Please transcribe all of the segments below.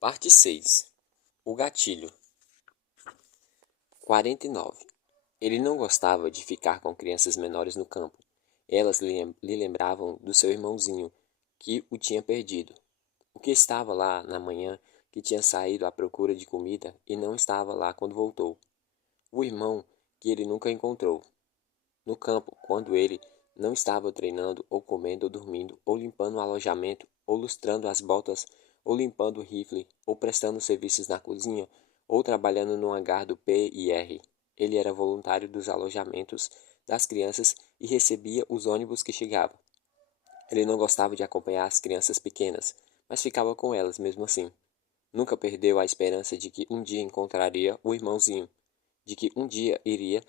Parte 6. O gatilho. 49. Ele não gostava de ficar com crianças menores no campo. Elas lhe lembravam do seu irmãozinho, que o tinha perdido. O que estava lá na manhã, que tinha saído à procura de comida e não estava lá quando voltou. O irmão que ele nunca encontrou. No campo, quando ele não estava treinando, ou comendo, ou dormindo, ou limpando o alojamento, ou lustrando as botas, ou limpando o rifle, ou prestando serviços na cozinha, ou trabalhando no hangar do P&R. Ele era voluntário dos alojamentos das crianças e recebia os ônibus que chegavam. Ele não gostava de acompanhar as crianças pequenas, mas ficava com elas mesmo assim. Nunca perdeu a esperança de que um dia encontraria o irmãozinho, de que um dia iria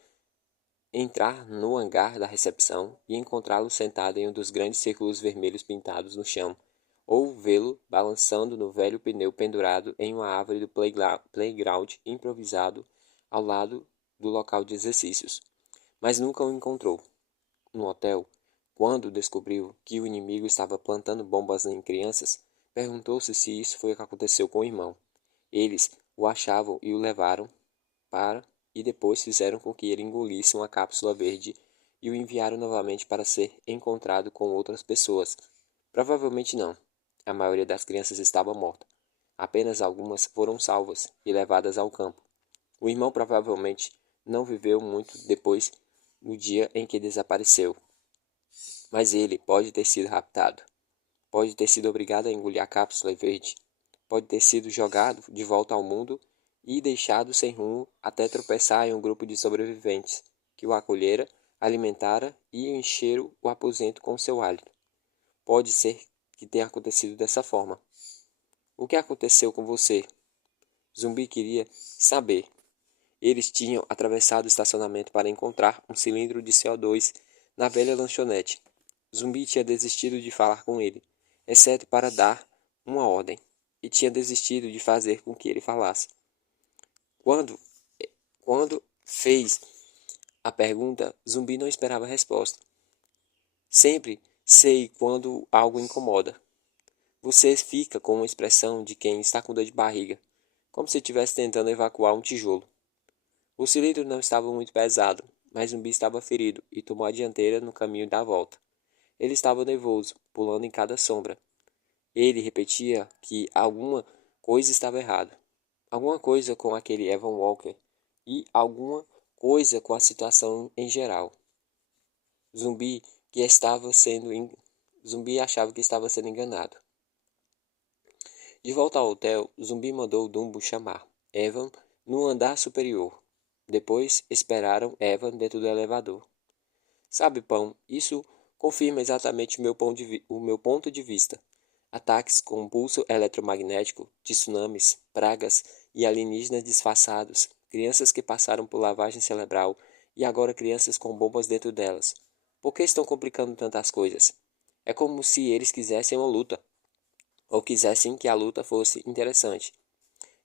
entrar no hangar da recepção e encontrá-lo sentado em um dos grandes círculos vermelhos pintados no chão, ou vê-lo balançando no velho pneu pendurado em uma árvore do playground improvisado ao lado do local de exercícios. Mas nunca o encontrou. No hotel, quando descobriu que o inimigo estava plantando bombas em crianças, perguntou-se se isso foi o que aconteceu com o irmão. Eles o achavam e o levaram para e depois fizeram com que ele engolisse uma cápsula verde e o enviaram novamente para ser encontrado com outras pessoas. Provavelmente não. A maioria das crianças estava morta. Apenas algumas foram salvas e levadas ao campo. O irmão provavelmente não viveu muito depois do dia em que desapareceu. Mas ele pode ter sido raptado. Pode ter sido obrigado a engolir a cápsula verde. Pode ter sido jogado de volta ao mundo e deixado sem rumo até tropeçar em um grupo de sobreviventes, que o acolhera, alimentara e encheram o aposento com seu hálito. Pode ser que tenha acontecido dessa forma. O que aconteceu com você? Zumbi queria saber. Eles tinham atravessado o estacionamento para encontrar um cilindro de CO2 na velha lanchonete. Zumbi tinha desistido de falar com ele, exceto para dar uma ordem, e tinha desistido de fazer com que ele falasse. Quando, quando fez a pergunta, Zumbi não esperava a resposta. Sempre sei quando algo incomoda. Você fica com uma expressão de quem está com dor de barriga, como se estivesse tentando evacuar um tijolo. O cilindro não estava muito pesado, mas Zumbi estava ferido e tomou a dianteira no caminho da volta. Ele estava nervoso, pulando em cada sombra. Ele repetia que alguma coisa estava errada. Alguma coisa com aquele Evan Walker e alguma coisa com a situação em geral. Zumbi que estava sendo Zumbi achava que estava sendo enganado. De volta ao hotel, Zumbi mandou Dumbo chamar Evan no andar superior. Depois esperaram Evan dentro do elevador. Sabe, Pão, isso confirma exatamente o meu ponto de vista. Ataques com pulso eletromagnético, tsunamis, pragas e alienígenas disfarçados, crianças que passaram por lavagem cerebral e agora crianças com bombas dentro delas. Por que estão complicando tantas coisas? É como se eles quisessem uma luta, ou quisessem que a luta fosse interessante.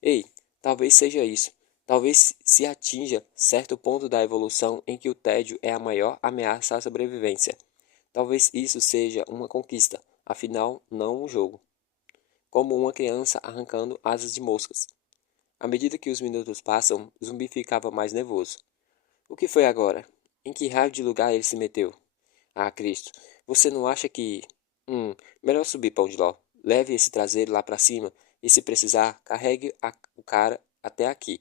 Ei, talvez seja isso. Talvez se atinja certo ponto da evolução em que o tédio é a maior ameaça à sobrevivência. Talvez isso seja uma conquista, afinal, não um jogo. Como uma criança arrancando asas de moscas. À medida que os minutos passam, Zumbi ficava mais nervoso. O que foi agora? Em que raio de lugar ele se meteu? Ah, Cristo, você não acha que... melhor subir, pão de ló. Leve esse traseiro lá para cima e, se precisar, carregue o cara até aqui.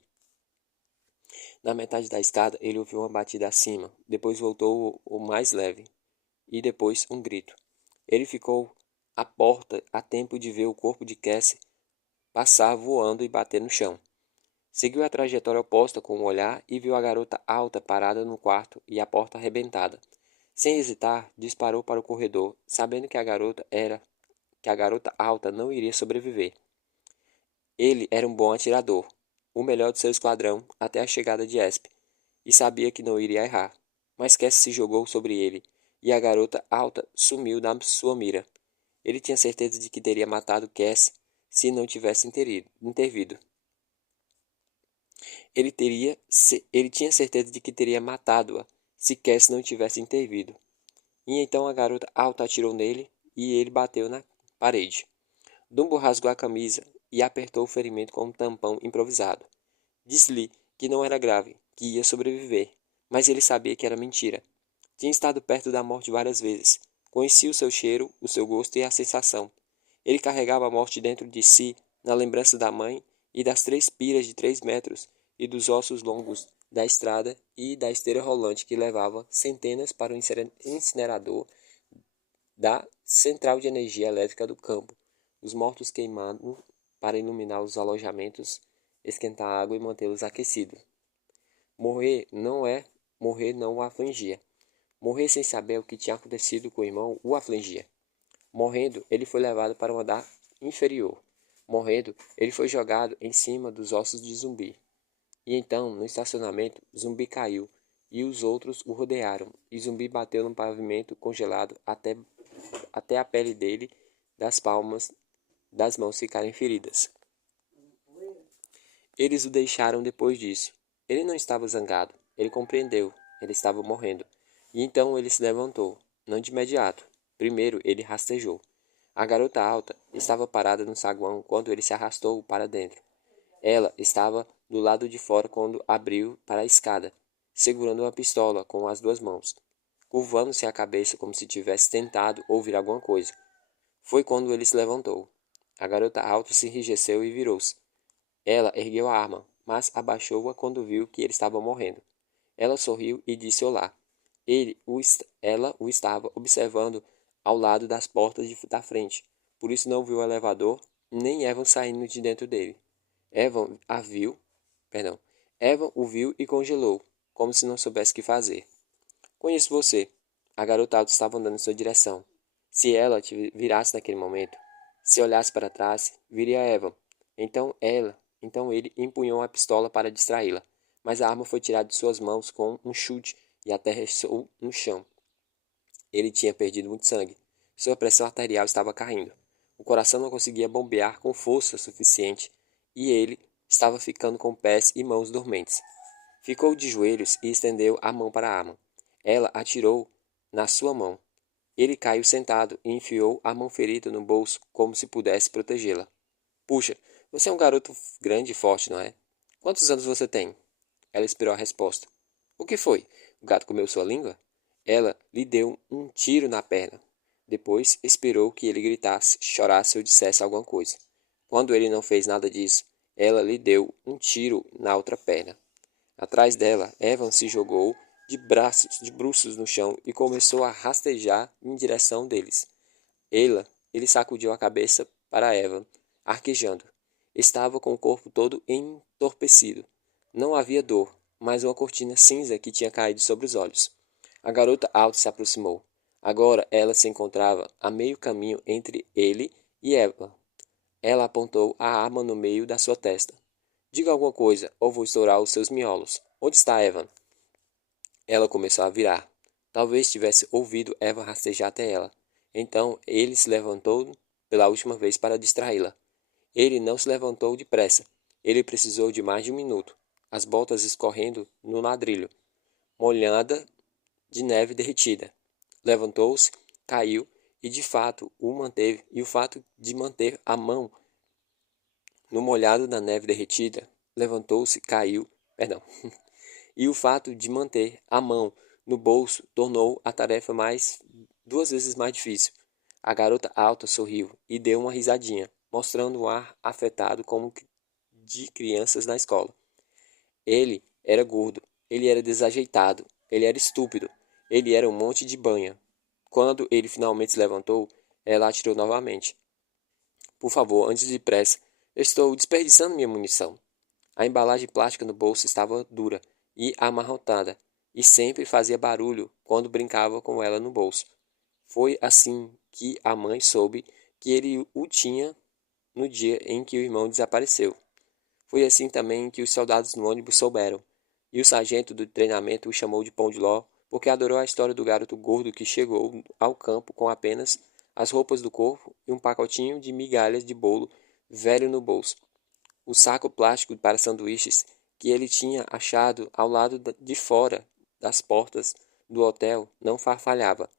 Na metade da escada, ele ouviu uma batida acima, depois voltou o mais leve, e depois um grito. Ele ficou à porta a tempo de ver o corpo de Cassie passar voando e bater no chão. Seguiu a trajetória oposta com o olhar e viu a garota alta parada no quarto e a porta arrebentada. Sem hesitar, disparou para o corredor, sabendo que a garota alta não iria sobreviver. Ele era um bom atirador, o melhor do seu esquadrão até a chegada de Esp, e sabia que não iria errar. Mas Cassie se jogou sobre ele, e a garota alta sumiu da sua mira. Ele tinha certeza de que teria matado Cassie se não tivesse intervido. Ele tinha certeza de que teria matado-a se Cassie não tivesse intervido. E então a garota alta atirou nele e ele bateu na parede. Dumbo rasgou a camisa e apertou o ferimento com um tampão improvisado. Disse-lhe que não era grave, que ia sobreviver, mas ele sabia que era mentira. Tinha estado perto da morte várias vezes. Conhecia o seu cheiro, o seu gosto e a sensação. Ele carregava a morte dentro de si, na lembrança da mãe e das 3 piras de 3 metros e dos ossos longos da estrada e da esteira rolante que levava centenas para o incinerador da central de energia elétrica do campo. Os mortos queimavam para iluminar os alojamentos, esquentar a água e mantê-los aquecidos. Morrer não o afligia. Morrer sem saber o que tinha acontecido com o irmão o afligia. Morrendo, ele foi levado para um andar inferior. Morrendo, ele foi jogado em cima dos ossos de Zumbi. E então, no estacionamento, Zumbi caiu, e os outros o rodearam, e Zumbi bateu no pavimento congelado até a pele dele, das palmas das mãos ficarem feridas. Eles o deixaram depois disso. Ele não estava zangado, ele compreendeu, ele estava morrendo. E então ele se levantou, não de imediato. Primeiro ele rastejou. A garota alta estava parada no saguão quando ele se arrastou para dentro. Ela estava do lado de fora quando abriu para a escada, segurando uma pistola com as 2 mãos, curvando-se a cabeça como se tivesse tentado ouvir alguma coisa. Foi quando ele se levantou. A garota alta se enrijeceu e virou-se. Ela ergueu a arma, mas abaixou-a quando viu que ele estava morrendo. Ela sorriu e disse olá. Ela o estava observando ao lado das portas da frente, por isso não viu o elevador, nem Evan saindo de dentro dele. Evan perdão. Evan o viu e congelou, como se não soubesse o que fazer. Conheço você. A garota alta estava andando em sua direção. Se ela te virasse naquele momento, se olhasse para trás, viria Evan. Então ele empunhou a pistola para distraí-la, mas a arma foi tirada de suas mãos com um chute e aterrissou no chão. Ele tinha perdido muito sangue. Sua pressão arterial estava caindo. O coração não conseguia bombear com força suficiente e ele estava ficando com pés e mãos dormentes. Ficou de joelhos e estendeu a mão para a arma. Ela atirou na sua mão. Ele caiu sentado e enfiou a mão ferida no bolso como se pudesse protegê-la. Puxa, você é um garoto grande e forte, não é? Quantos anos você tem? Ela esperou a resposta. O que foi? O gato comeu sua língua? Ela lhe deu um tiro na perna. Depois esperou que ele gritasse, chorasse ou dissesse alguma coisa. Quando ele não fez nada disso, ela lhe deu um tiro na outra perna. Atrás dela, Evan se jogou de bruços no chão e começou a rastejar em direção deles. Ele sacudiu a cabeça para Evan, arquejando. Estava com o corpo todo entorpecido. Não havia dor, mas uma cortina cinza que tinha caído sobre os olhos. A garota alta se aproximou. Agora ela se encontrava a meio caminho entre ele e Evan. Ela apontou a arma no meio da sua testa. Diga alguma coisa, ou vou estourar os seus miolos. Onde está Evan? Ela começou a virar. Talvez tivesse ouvido Evan rastejar até ela. Então ele se levantou pela última vez para distraí-la. Ele não se levantou depressa. Ele precisou de mais de 1 minuto. As botas escorrendo no ladrilho, molhada de neve derretida. Levantou-se, caiu e de fato o manteve. E o fato de manter a mão no molhado da neve derretida, levantou-se, caiu, perdão. E o fato de manter a mão no bolso tornou a tarefa 2 vezes mais difícil. A garota alta sorriu e deu uma risadinha, mostrando um ar afetado como de crianças na escola. Ele era gordo, ele era desajeitado, ele era estúpido, ele era um monte de banha. Quando ele finalmente se levantou, ela atirou novamente. Por favor, antes de pressa, estou desperdiçando minha munição. A embalagem plástica no bolso estava dura e amarrotada, e sempre fazia barulho quando brincava com ela no bolso. Foi assim que a mãe soube que ele o tinha no dia em que o irmão desapareceu. Foi assim também que os soldados no ônibus souberam, e o sargento do treinamento o chamou de Pão de Ló, porque adorou a história do garoto gordo que chegou ao campo com apenas as roupas do corpo e um pacotinho de migalhas de bolo velho no bolso. O saco plástico para sanduíches que ele tinha achado ao lado de fora das portas do hotel não farfalhava.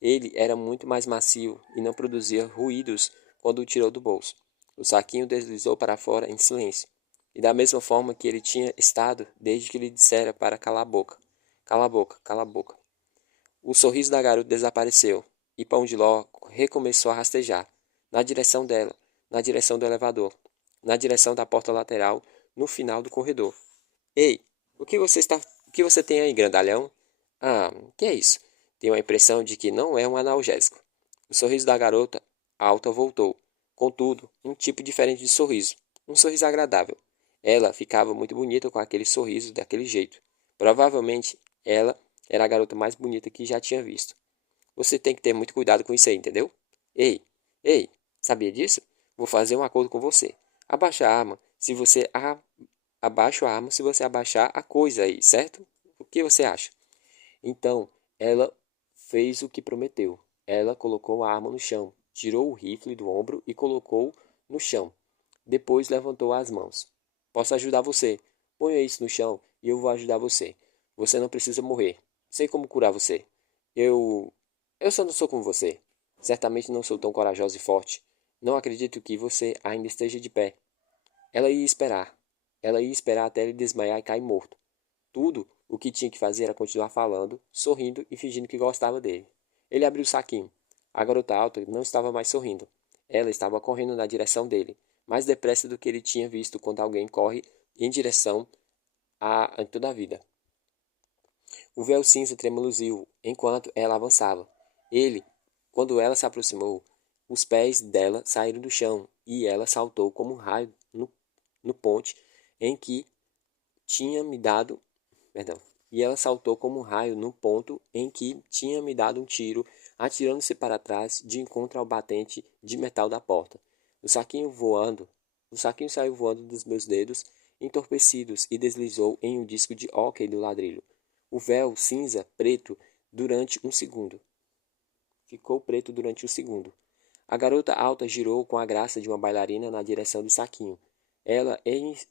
Ele era muito mais macio e não produzia ruídos quando o tirou do bolso. O saquinho deslizou para fora em silêncio, e da mesma forma que ele tinha estado desde que lhe dissera para calar a boca. Cala a boca, cala a boca. O sorriso da garota desapareceu, e Pão de Ló recomeçou a rastejar, na direção dela, na direção do elevador, na direção da porta lateral, no final do corredor. Ei, o que você tem aí, grandalhão? Ah, que é isso? Tenho a impressão de que não é um analgésico. O sorriso da garota alta voltou. Contudo, um tipo diferente de sorriso. Um sorriso agradável. Ela ficava muito bonita com aquele sorriso daquele jeito. Provavelmente, ela era a garota mais bonita que já tinha visto. Você tem que ter muito cuidado com isso aí, entendeu? Ei, ei, sabia disso? Vou fazer um acordo com você. Abaixa a arma se você abaixo a arma se você abaixar a coisa aí, certo? O que você acha? Então, ela fez o que prometeu. Ela colocou a arma no chão, tirou o rifle do ombro e colocou no chão. Depois levantou as mãos. Posso ajudar você. Ponha isso no chão e eu vou ajudar você. Você não precisa morrer. Sei como curar você. Eu. Eu só não sou como você. Certamente não sou tão corajosa e forte. Não acredito que você ainda esteja de pé. Ela ia esperar. Ela ia esperar até ele desmaiar e cair morto. Tudo o que tinha que fazer era continuar falando, sorrindo e fingindo que gostava dele. Ele abriu o saquinho. A garota alta não estava mais sorrindo. Ela estava correndo na direção dele, mais depressa do que ele tinha visto quando alguém corre em direção a toda a vida. O véu cinza tremeluziu enquanto ela avançava. Quando ela se aproximou, os pés dela saíram do chão e ela saltou como um raio no ponte em que tinha me dado, perdão, e ela saltou como um raio no ponto em que tinha me dado um tiro, atirando-se para trás de encontro ao batente de metal da porta. O saquinho saiu voando dos meus dedos, entorpecidos, e deslizou em um disco de hóquei do ladrilho. O véu cinza preto durante um segundo. Ficou preto durante um segundo. A garota alta girou com a graça de uma bailarina na direção do saquinho. Ela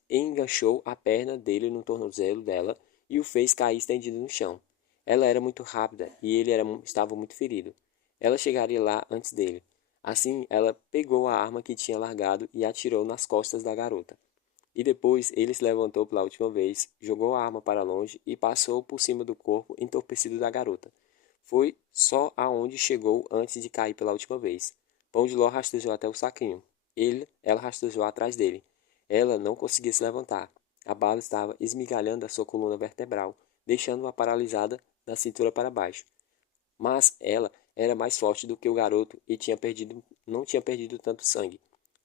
enganchou a perna dele no tornozelo dela e o fez cair estendido no chão. Ela era muito rápida e ele estava muito ferido. Ela chegaria lá antes dele. Assim, ela pegou a arma que tinha largado e atirou nas costas da garota. E depois ele se levantou pela última vez, jogou a arma para longe e passou por cima do corpo entorpecido da garota. Foi só aonde chegou antes de cair pela última vez. Pão de Ló rastejou até o saquinho. Ela rastejou atrás dele. Ela não conseguia se levantar. A bala estava esmigalhando a sua coluna vertebral, deixando-a paralisada da cintura para baixo. Mas ela era mais forte do que o garoto e não tinha perdido tanto sangue.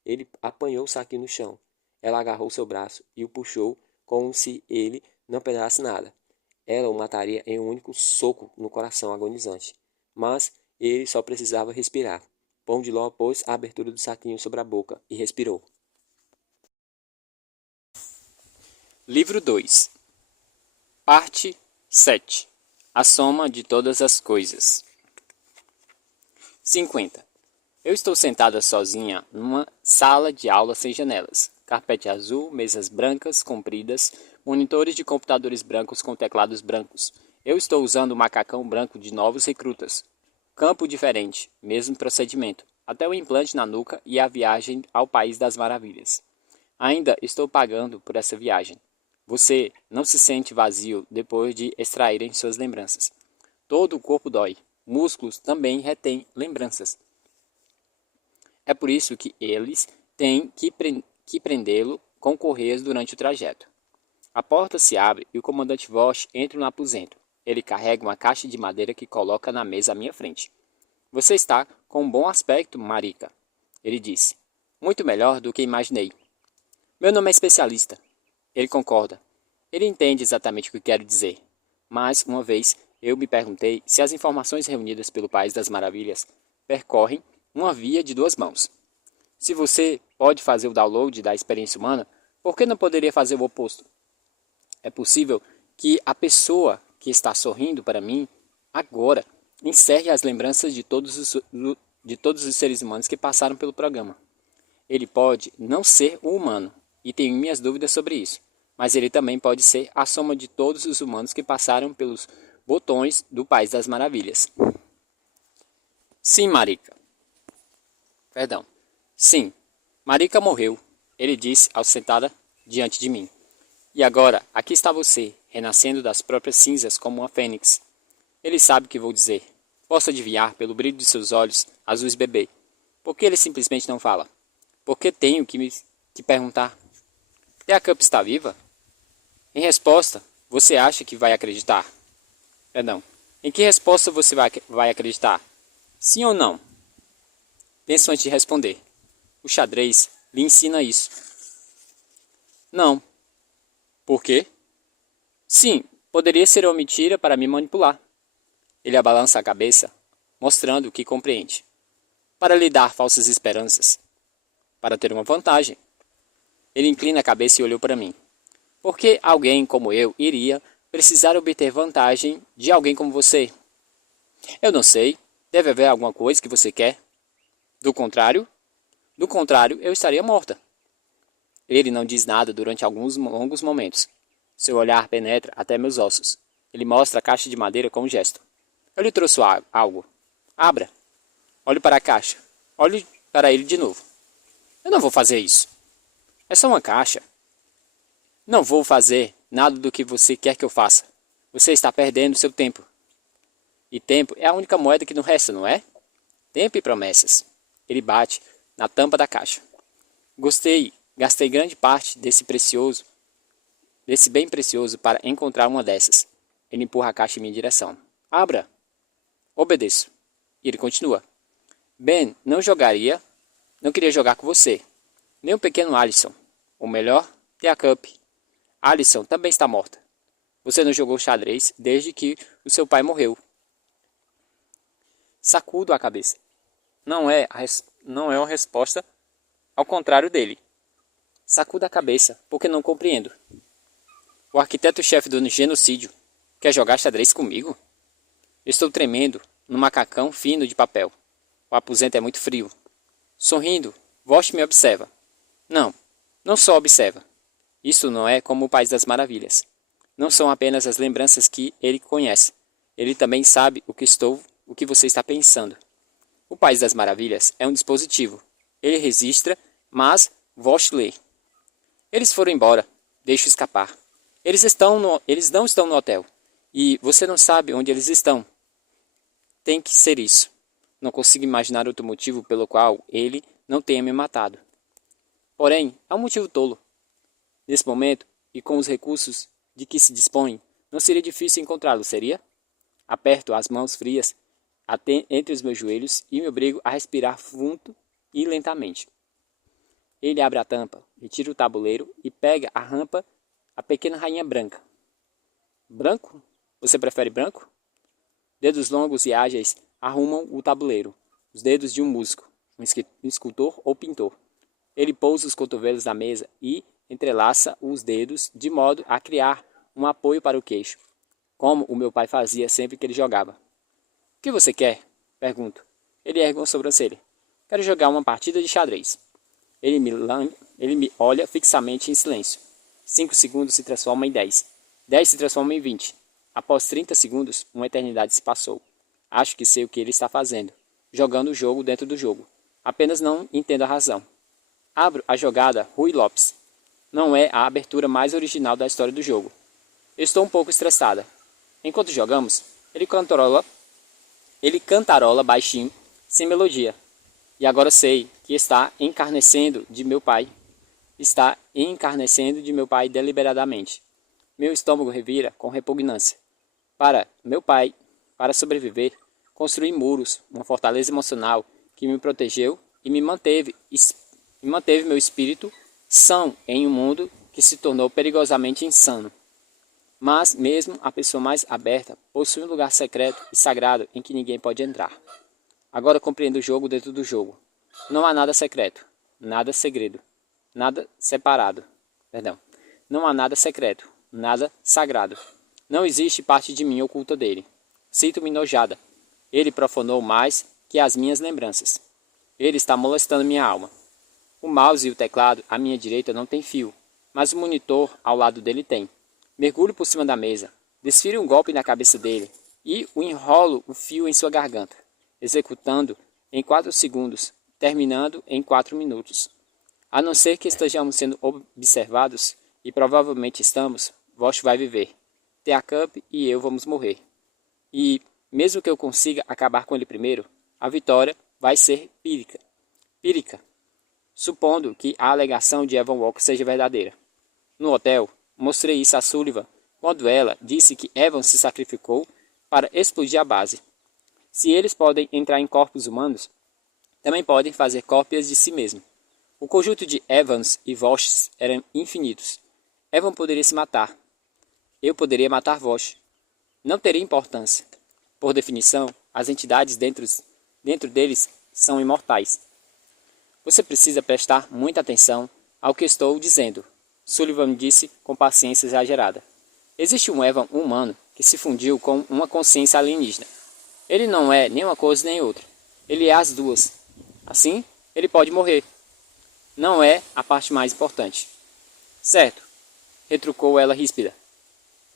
Ele apanhou o saquinho no chão. Ela agarrou seu braço e o puxou como se ele não pesasse nada. Ela o mataria em um único soco no coração agonizante. Mas ele só precisava respirar. Pão de Ló pôs a abertura do saquinho sobre a boca e respirou. Livro 2. Parte 7. A soma de todas as coisas. 50. Eu estou sentada sozinha numa sala de aula sem janelas. Carpete azul, mesas brancas compridas, monitores de computadores brancos com teclados brancos. Eu estou usando o macacão branco de novos recrutas. Campo diferente, mesmo procedimento, até o implante na nuca e a viagem ao País das Maravilhas. Ainda estou pagando por essa viagem. Você não se sente vazio depois de extraírem suas lembranças. Todo o corpo dói. Músculos também retêm lembranças. É por isso que eles têm que prendê-lo com correias durante o trajeto. A porta se abre e o comandante Vosch entra no aposento. Ele carrega uma caixa de madeira que coloca na mesa à minha frente. Você está com um bom aspecto, Marika, ele disse. Muito melhor do que imaginei. Meu nome é especialista. Ele concorda. Ele entende exatamente o que quero dizer. Mas, uma vez, eu me perguntei se as informações reunidas pelo País das Maravilhas percorrem uma via de duas mãos. Se você pode fazer o download da experiência humana, por que não poderia fazer o oposto? É possível que a pessoa que está sorrindo para mim agora encerre as lembranças de todos os seres humanos que passaram pelo programa. Ele pode não ser um humano, e tenho minhas dúvidas sobre isso, mas ele também pode ser a soma de todos os humanos que passaram pelos botões do País das Maravilhas. Sim, Marika. Perdão. Sim, Marika morreu, ele disse ao sentada diante de mim. E agora, aqui está você, renascendo das próprias cinzas como uma fênix. Ele sabe o que vou dizer. Posso adivinhar pelo brilho de seus olhos azuis bebê. Por que ele simplesmente não fala? Por que tenho que me perguntar? Teacup está viva? Em resposta, você acha que vai acreditar? Perdão. Em que resposta você vai acreditar? Sim ou não? Penso antes de responder. O xadrez lhe ensina isso. Não. Por quê? Sim, poderia ser uma mentira para me manipular. Ele abalança a cabeça, mostrando que compreende. Para lhe dar falsas esperanças. Para ter uma vantagem. Ele inclina a cabeça e olhou para mim. Por que alguém como eu iria precisar obter vantagem de alguém como você? Eu não sei. Deve haver alguma coisa que você quer. Do contrário, eu estaria morta. Ele não diz nada durante alguns longos momentos. Seu olhar penetra até meus ossos. Ele mostra a caixa de madeira com um gesto. Eu lhe trouxe algo. Abra. Olhe para a caixa. Olhe para ele de novo. Eu não vou fazer isso. É só uma caixa. Não vou fazer nada do que você quer que eu faça. Você está perdendo seu tempo. E tempo é a única moeda que não resta, não é? Tempo e promessas. Ele bate na tampa da caixa. Gastei grande parte desse bem precioso para encontrar uma dessas. Ele empurra a caixa em minha direção. Abra. Obedeço. E ele continua. Ben, não queria jogar com você. Nem o pequeno Alisson. Ou melhor, Teacup. Alisson também está morta. Você não jogou xadrez desde que o seu pai morreu. Sacudo a cabeça. Não é uma resposta ao contrário dele. Sacudo a cabeça, porque não compreendo. O arquiteto-chefe do genocídio quer jogar xadrez comigo? Estou tremendo no macacão fino de papel. O aposento é muito frio. Sorrindo, Vosh me observa. Não só observa. Isto não é como o País das Maravilhas. Não são apenas as lembranças que ele conhece. Ele também sabe o que você está pensando. O País das Maravilhas é um dispositivo. Ele registra, mas Vosh lê. Eles foram embora. Deixo escapar. Eles não estão no hotel. E você não sabe onde eles estão. Tem que ser isso. Não consigo imaginar outro motivo pelo qual ele não tenha me matado. Porém, há um motivo tolo. Nesse momento, e com os recursos de que se dispõe, não seria difícil encontrá-lo, seria? Aperto as mãos frias entre os meus joelhos e me obrigo a respirar fundo e lentamente. Ele abre a tampa, retira o tabuleiro e pega a pequena rainha branca. Branco? Você prefere branco? Dedos longos e ágeis arrumam o tabuleiro, os dedos de um músico, um escultor ou pintor. Ele pousa os cotovelos na mesa e entrelaça os dedos de modo a criar um apoio para o queixo, como o meu pai fazia sempre que ele jogava. O que você quer? Pergunto. Ele ergue uma sobrancelha. Quero jogar uma partida de xadrez. Ele me olha fixamente em silêncio. 5 segundos se transformam em 10. 10 se transformam em 20. Após 30 segundos, uma eternidade se passou. Acho que sei o que ele está fazendo. Jogando o jogo dentro do jogo. Apenas não entendo a razão. Abro a jogada Rui Lopes. Não é a abertura mais original da história do jogo. Estou um pouco estressada. Enquanto jogamos, ele cantarola baixinho, sem melodia. E agora sei que está encarnecendo de meu pai. Está encarnecendo de meu pai deliberadamente. Meu estômago revira com repugnância. Para meu pai, para sobreviver, construí muros, uma fortaleza emocional que me protegeu e me manteve meu espírito são em um mundo que se tornou perigosamente insano. Mas mesmo a pessoa mais aberta possui um lugar secreto e sagrado em que ninguém pode entrar. Agora compreendo o jogo dentro do jogo. Não há nada secreto, nada segredo, nada separado. Não há nada secreto, nada sagrado. Não existe parte de mim oculta dele. Sinto-me enojada. Ele profanou mais que as minhas lembranças. Ele está molestando minha alma. O mouse e o teclado à minha direita não têm fio, mas o monitor ao lado dele tem. Mergulho por cima da mesa, desfiro um golpe na cabeça dele e enrolo o fio em sua garganta, executando em 4 segundos, terminando em 4 minutos. A não ser que estejamos sendo observados, e provavelmente estamos, Vosh vai viver. Teacup e eu vamos morrer. E, mesmo que eu consiga acabar com ele primeiro, a vitória vai ser pírrica, supondo que a alegação de Evan Walker seja verdadeira. No hotel, mostrei isso a Sullivan quando ela disse que Evan se sacrificou para explodir a base. Se eles podem entrar em corpos humanos, também podem fazer cópias de si mesmos. O conjunto de Evans e Vosh eram infinitos. Evan poderia se matar. Eu poderia matar Vosh. Não teria importância. Por definição, as entidades dentro deles são imortais. Você precisa prestar muita atenção ao que estou dizendo, Sullivan disse com paciência exagerada. Existe um Evan humano que se fundiu com uma consciência alienígena. Ele não é nem uma coisa nem outra. Ele é as duas. Assim, ele pode morrer. Não é a parte mais importante. Certo, retrucou ela ríspida.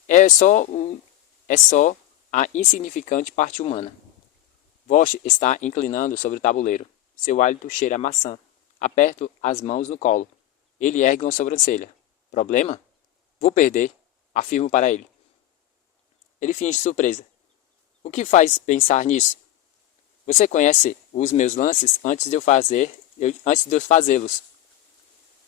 É só a insignificante parte humana. Vosh está inclinando sobre o tabuleiro. Seu hálito cheira a maçã. Aperto as mãos no colo. Ele ergue uma sobrancelha. Problema? Vou perder, afirmo para ele. Ele finge surpresa. O que faz pensar nisso? Você conhece os meus lances antes de eu fazê-los.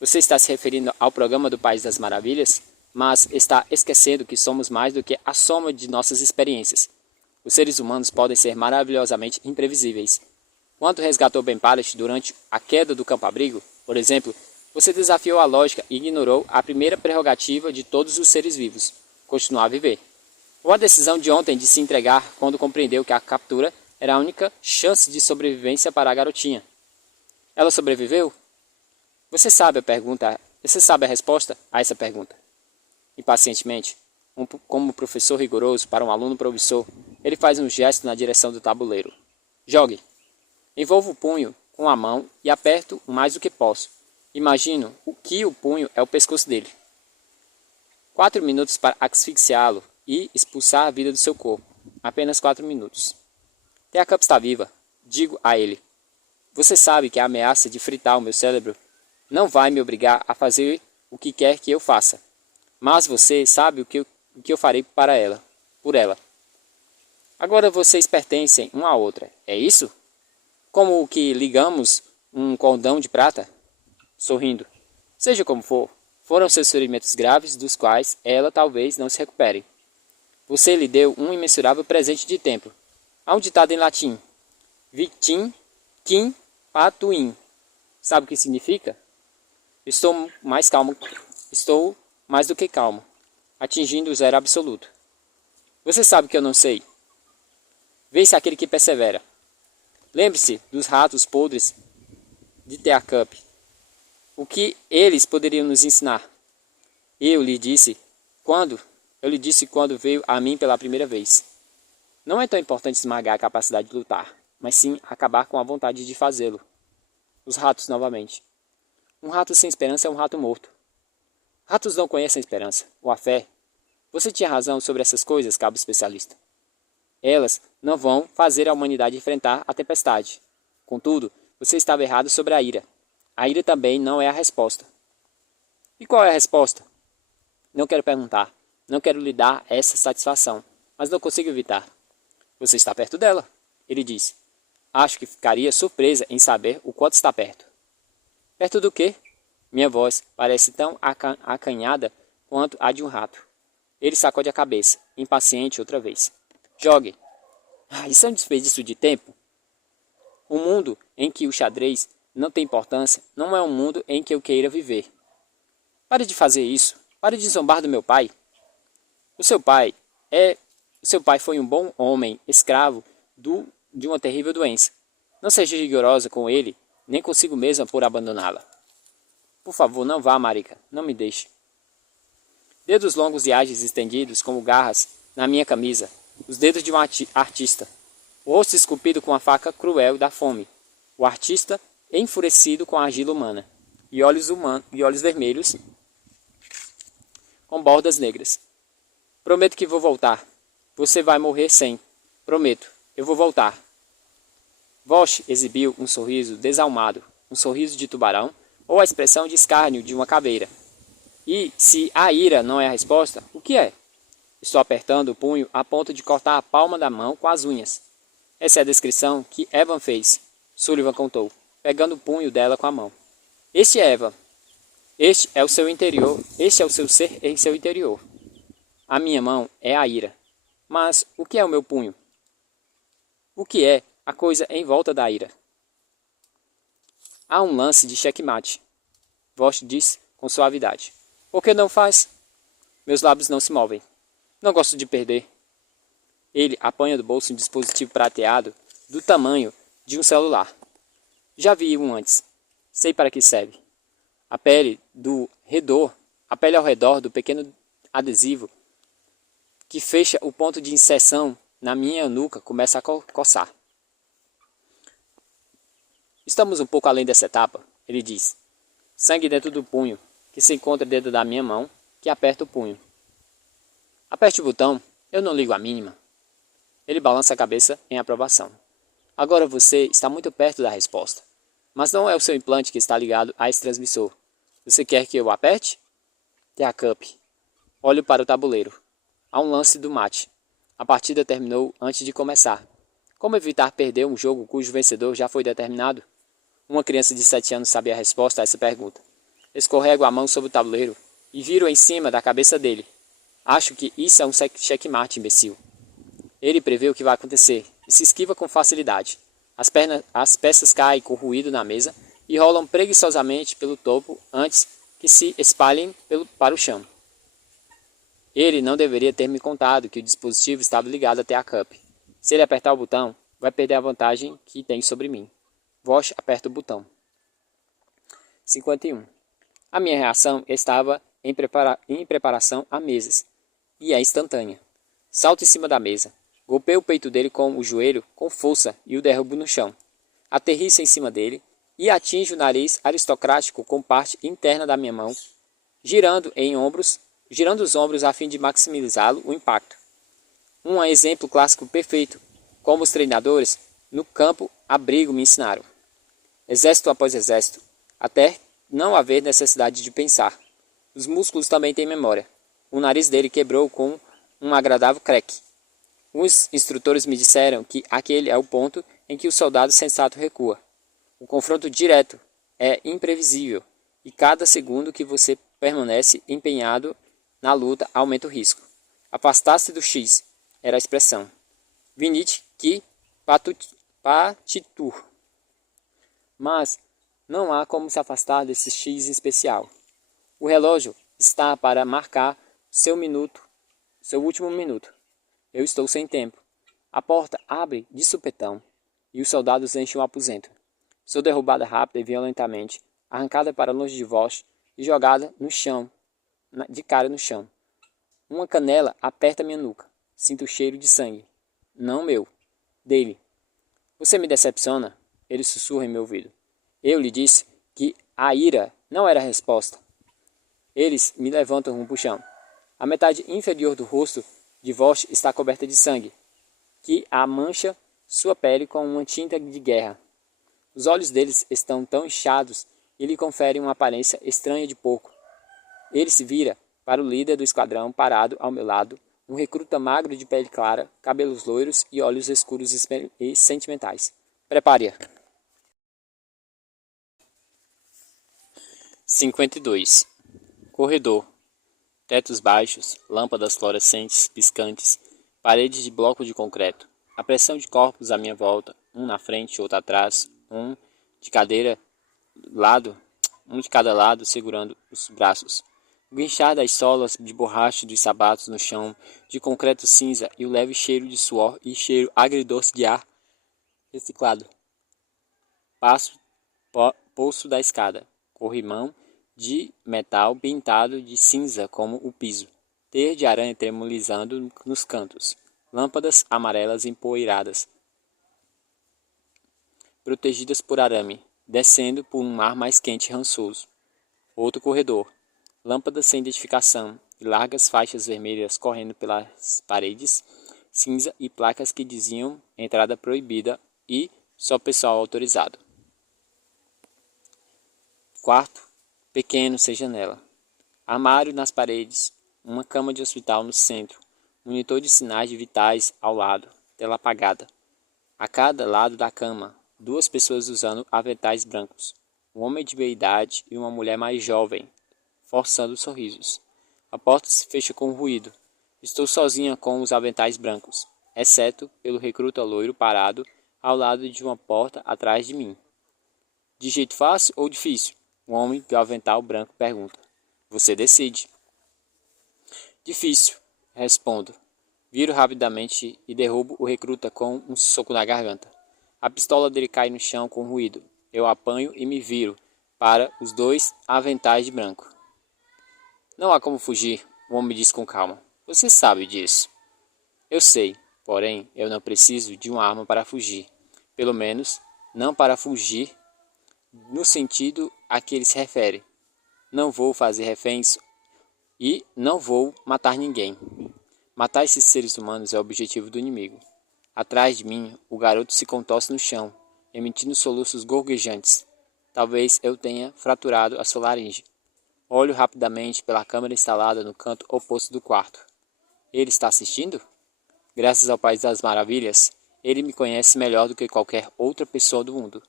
Você está se referindo ao programa do País das Maravilhas, mas está esquecendo que somos mais do que a soma de nossas experiências. Os seres humanos podem ser maravilhosamente imprevisíveis. Quando resgatou Ben Pallet durante a queda do campo-abrigo, por exemplo, você desafiou a lógica e ignorou a primeira prerrogativa de todos os seres vivos, continuar a viver. Ou a decisão de ontem de se entregar quando compreendeu que a captura era a única chance de sobrevivência para a garotinha. Ela sobreviveu? Você sabe a resposta a essa pergunta? Impacientemente, como professor rigoroso para um aluno promissor, ele faz um gesto na direção do tabuleiro. Jogue. Envolvo o punho com a mão e aperto o mais do que posso. Imagino que o punho é o pescoço dele. 4 minutos para asfixiá-lo e expulsar a vida do seu corpo. Apenas 4 minutos. Teacup está viva. Digo a ele. Você sabe que a ameaça de fritar o meu cérebro não vai me obrigar a fazer o que quer que eu faça. Mas você sabe o que eu farei por ela. Agora vocês pertencem uma à outra, é isso? Como o que ligamos um cordão de prata? Sorrindo. Seja como for, foram seus ferimentos graves dos quais ela talvez não se recupere. Você lhe deu um imensurável presente de tempo. Há um ditado em latim. Victim, quim, patuim. Sabe o que significa? Estou mais do que calmo, atingindo o zero absoluto. Você sabe que eu não sei. Vence aquele que persevera. Lembre-se dos ratos podres de Teacup. O que eles poderiam nos ensinar? Eu lhe disse quando veio a mim pela primeira vez. Não é tão importante esmagar a capacidade de lutar, mas sim acabar com a vontade de fazê-lo. Os ratos novamente. Um rato sem esperança é um rato morto. Ratos não conhecem a esperança, ou a fé. Você tinha razão sobre essas coisas, cabo especialista. Elas não vão fazer a humanidade enfrentar a tempestade. Contudo, você estava errado sobre a ira. A ira também não é a resposta. E qual é a resposta? Não quero perguntar. Não quero lhe dar essa satisfação, mas não consigo evitar. Você está perto dela, ele disse. Acho que ficaria surpresa em saber o quanto está perto. Perto do quê? Minha voz parece tão acanhada quanto a de um rato. Ele sacode a cabeça, impaciente outra vez. Jogue. Isso é um desperdício de tempo. Um mundo em que o xadrez não tem importância não é um mundo em que eu queira viver. Pare de fazer isso. Pare de zombar do meu pai. O seu pai foi um bom homem, escravo de uma terrível doença. Não seja rigorosa com ele, nem consigo mesma por abandoná-la. Por favor, não vá, Marika. Não me deixe. Dedos longos e ágeis estendidos como garras na minha camisa. Os dedos de um artista. O rosto esculpido com a faca cruel da fome. O artista enfurecido com a argila humana. E olhos vermelhos com bordas negras. Prometo que vou voltar. Você vai morrer sem. Prometo. Eu vou voltar. Vosh exibiu um sorriso desalmado. Um sorriso de tubarão ou a expressão de escárnio de uma caveira. E se a ira não é a resposta, o que é? Estou apertando o punho a ponto de cortar a palma da mão com as unhas. Essa é a descrição que Evan fez, Sullivan contou, pegando o punho dela com a mão. Este é Evan. Este é o seu interior, este é o seu ser em seu interior. A minha mão é a ira. Mas o que é o meu punho? O que é a coisa em volta da ira? Há um lance de checkmate. Vosh disse com suavidade. Por que não faz? Meus lábios não se movem. Não gosto de perder. Ele apanha do bolso um dispositivo prateado do tamanho de um celular. Já vi um antes. Sei para que serve. A pele ao redor do pequeno adesivo que fecha o ponto de inserção na minha nuca começa a coçar. Estamos um pouco além dessa etapa, ele diz. Sangue dentro do punho, que se encontra dentro da minha mão, que aperta o punho. Aperte o botão, eu não ligo a mínima. Ele balança a cabeça em aprovação. Agora você está muito perto da resposta. Mas não é o seu implante que está ligado a esse transmissor. Você quer que eu aperte? Teacup. Olho para o tabuleiro. Há um lance do mate. A partida terminou antes de começar. Como evitar perder um jogo cujo vencedor já foi determinado? Uma criança de 7 anos sabe a resposta a essa pergunta. Escorrego a mão sobre o tabuleiro e viro em cima da cabeça dele. Acho que isso é um checkmate, imbecil. Ele prevê o que vai acontecer e se esquiva com facilidade. As peças caem com ruído na mesa e rolam preguiçosamente pelo topo antes que se espalhem para o chão. Ele não deveria ter me contado que o dispositivo estava ligado até a cup. Se ele apertar o botão, vai perder a vantagem que tem sobre mim. Vosh aperta o botão. 51. A minha reação estava em preparação há meses, e é instantânea. Salto em cima da mesa, golpeio o peito dele com o joelho com força e o derrubo no chão. Aterriço em cima dele e atinjo o nariz aristocrático com parte interna da minha mão, girando os ombros a fim de maximizá-lo o impacto. Um exemplo clássico perfeito, como os treinadores no campo abrigo me ensinaram. Exército após exército, até não haver necessidade de pensar. Os músculos também têm memória. O nariz dele quebrou com um agradável crack. Os instrutores me disseram que aquele é o ponto em que o soldado sensato recua. O confronto direto é imprevisível e cada segundo que você permanece empenhado na luta aumenta o risco. Afastar-se do X era a expressão. Vinite que patitur. Mas não há como se afastar desse X especial. O relógio está para marcar seu último minuto. Eu estou sem tempo. A porta abre de supetão e os soldados enchem o aposento. Sou derrubada rápida e violentamente, arrancada para longe de Vosh e jogada no chão, de cara no chão. Uma canela aperta minha nuca. Sinto o cheiro de sangue. Não meu. Dele. Você me decepciona? Ele sussurra em meu ouvido. Eu lhe disse que a ira não era a resposta. Eles me levantam rumo para o chão. A metade inferior do rosto de Vosh está coberta de sangue, que a mancha sua pele com uma tinta de guerra. Os olhos deles estão tão inchados e lhe conferem uma aparência estranha de porco. Ele se vira para o líder do esquadrão parado ao meu lado, um recruta magro de pele clara, cabelos loiros e olhos escuros e sentimentais. Prepare-a. 52. Corredor. Tetos baixos, lâmpadas fluorescentes piscantes, paredes de bloco de concreto. A pressão de corpos à minha volta, um na frente, outro atrás, um de cada lado segurando os braços. O guinchar das solas de borracha dos sapatos no chão de concreto cinza e o leve cheiro de suor e cheiro agridoce de ar reciclado. Poço da escada. Corrimão de metal pintado de cinza como o piso. Teia de aranha tremulizando nos cantos. Lâmpadas amarelas empoeiradas, protegidas por arame, descendo por um mar mais quente e rançoso. Outro corredor. Lâmpadas sem identificação e largas faixas vermelhas correndo pelas paredes cinza e placas que diziam entrada proibida e só pessoal autorizado. quarto, pequeno, sem janela. Armário nas paredes, uma cama de hospital no centro, monitor de sinais vitais ao lado, tela apagada. A cada lado da cama, duas pessoas usando aventais brancos. Um homem de meia idade e uma mulher mais jovem, forçando sorrisos. A porta se fecha com ruído. Estou sozinha com os aventais brancos, exceto pelo recruta loiro parado ao lado de uma porta atrás de mim. De jeito fácil ou difícil? O homem do avental branco pergunta. Você decide. Difícil, respondo. Viro rapidamente e derrubo o recruta com um soco na garganta. A pistola dele cai no chão com ruído. Eu apanho e me viro para os dois aventais de branco. Não há como fugir, o homem diz com calma. Você sabe disso. Eu sei, porém eu não preciso de uma arma para fugir. Pelo menos, não para fugir no sentido a que ele se refere. Não vou fazer reféns e não vou matar ninguém. Matar esses seres humanos é o objetivo do inimigo. Atrás de mim, o garoto se contorce no chão, emitindo soluços gorguejantes. Talvez eu tenha fraturado a sua laringe. Olho rapidamente pela câmera instalada no canto oposto do quarto. Ele está assistindo? Graças ao País das Maravilhas, ele me conhece melhor do que qualquer outra pessoa do mundo.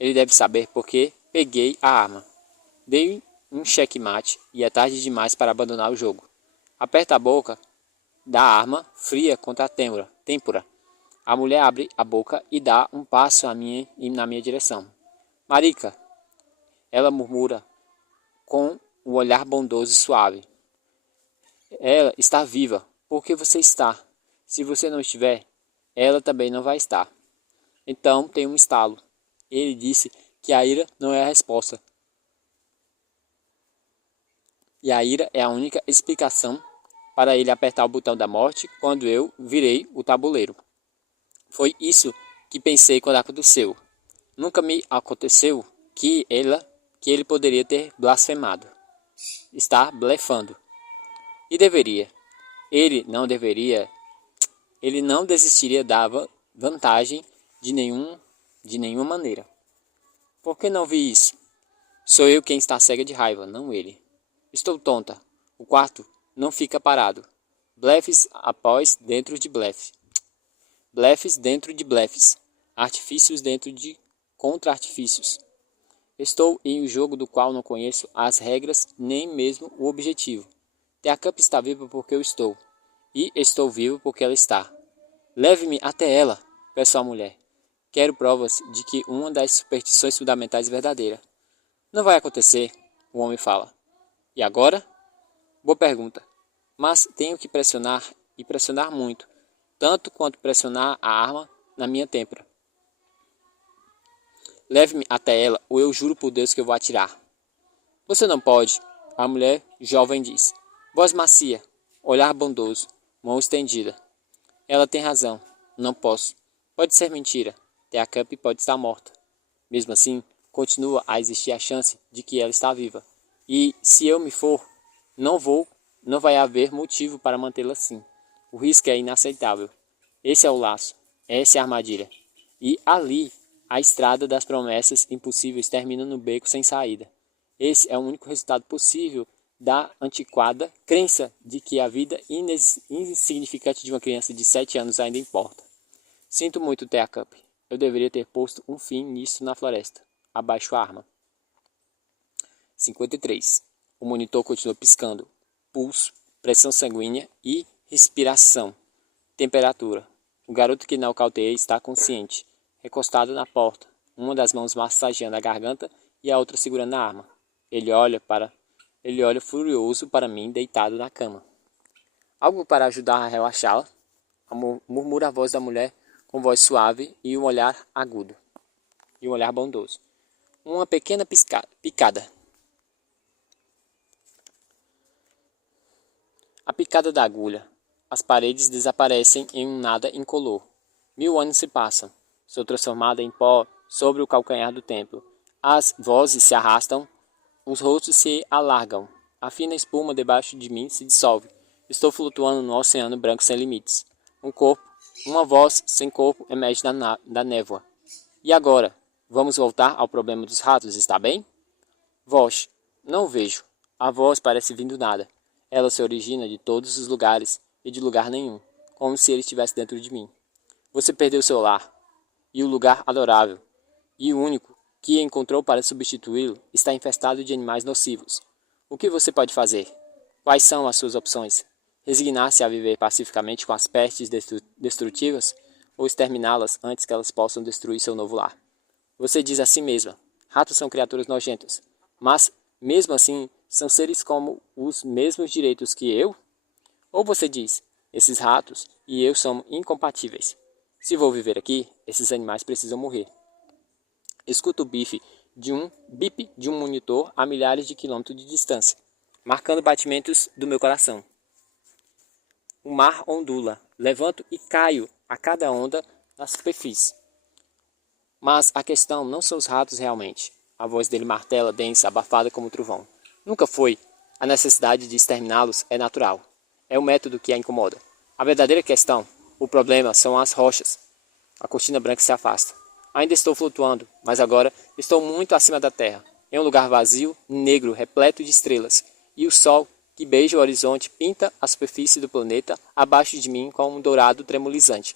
Ele deve saber porque peguei a arma. Dei um checkmate e é tarde demais para abandonar o jogo. Aperta a boca da arma fria contra a têmpora. A mulher abre a boca e dá um passo na minha direção. Marica, ela murmura com um olhar bondoso e suave. Ela está viva, porque você está. Se você não estiver, ela também não vai estar. Então tem um estalo. Ele disse que a ira não é a resposta. E a ira é a única explicação para ele apertar o botão da morte quando eu virei o tabuleiro. Foi isso que pensei quando aconteceu. Nunca me aconteceu que ele poderia ter blasfemado. Está blefando. E deveria. Ele não deveria. Ele não desistiria da vantagem de nenhuma maneira. Por que não vi isso? Sou eu quem está cega de raiva, não ele. Estou tonta. O quarto não fica parado. Blefes após dentro de blefes. Blefes dentro de blefes. Artifícios dentro de contra-artifícios. Estou em um jogo do qual não conheço as regras nem mesmo o objetivo. A Cup está viva porque eu estou. E estou vivo porque ela está. Leve-me até ela, peço à mulher. Quero provas de que uma das superstições fundamentais é verdadeira. Não vai acontecer, o homem fala. E agora? Boa pergunta. Mas tenho que pressionar e pressionar muito, tanto quanto pressionar a arma na minha têmpora. Leve-me até ela ou eu juro por Deus que eu vou atirar. Você não pode, a mulher jovem diz. Voz macia, olhar bondoso, mão estendida. Ela tem razão, não posso. Pode ser mentira, a Cup pode estar morta. Mesmo assim, continua a existir a chance de que ela está viva. E se eu me for, não vai haver motivo para mantê-la assim. O risco é inaceitável. Esse é o laço, essa é a armadilha. E ali, a estrada das promessas impossíveis termina no beco sem saída. Esse é o único resultado possível da antiquada crença de que a vida insignificante de uma criança de 7 anos ainda importa. Sinto muito, Thea Cup. Eu deveria ter posto um fim nisso na floresta. Abaixo a arma. 53. O monitor continua piscando. Pulso, pressão sanguínea e respiração. Temperatura. O garoto que nocauteei está consciente, recostado na porta, uma das mãos massageando a garganta e a outra segurando a arma. Ele olha furioso para mim, deitado na cama. Algo para ajudar a relaxá-la? Murmura a voz da mulher com voz suave e um olhar agudo. E um olhar bondoso. Uma pequena picada. A picada da agulha. As paredes desaparecem em um nada incolor. 1000 anos se passam. Sou transformada em pó sobre o calcanhar do templo. As vozes se arrastam. Os rostos se alargam. A fina espuma debaixo de mim se dissolve. Estou flutuando no oceano branco sem limites. Uma voz sem corpo emerge da névoa. E agora? Vamos voltar ao problema dos ratos, está bem? Voz. Não vejo. A voz parece vir do nada. Ela se origina de todos os lugares e de lugar nenhum, como se ele estivesse dentro de mim. Você perdeu seu lar, e o lugar adorável, e o único que encontrou para substituí-lo está infestado de animais nocivos. O que você pode fazer? Quais são as suas opções? Resignar-se a viver pacificamente com as pestes destrutivas ou exterminá-las antes que elas possam destruir seu novo lar? Você diz a si mesma: ratos são criaturas nojentas, mas, mesmo assim, são seres com os mesmos direitos que eu? Ou você diz: esses ratos e eu somos incompatíveis. Se vou viver aqui, esses animais precisam morrer. Escuto o bip de um monitor a milhares de quilômetros de distância, marcando batimentos do meu coração. O mar ondula, levanto e caio a cada onda na superfície. Mas a questão não são os ratos realmente. A voz dele martela, densa, abafada como trovão. Nunca foi. A necessidade de exterminá-los é natural. É o método que a incomoda. A verdadeira questão, o problema, são as rochas. A cortina branca se afasta. Ainda estou flutuando, mas agora estou muito acima da terra, em um lugar vazio, negro, repleto de estrelas, e o sol, que beija o horizonte, pinta a superfície do planeta abaixo de mim com um dourado tremulizante.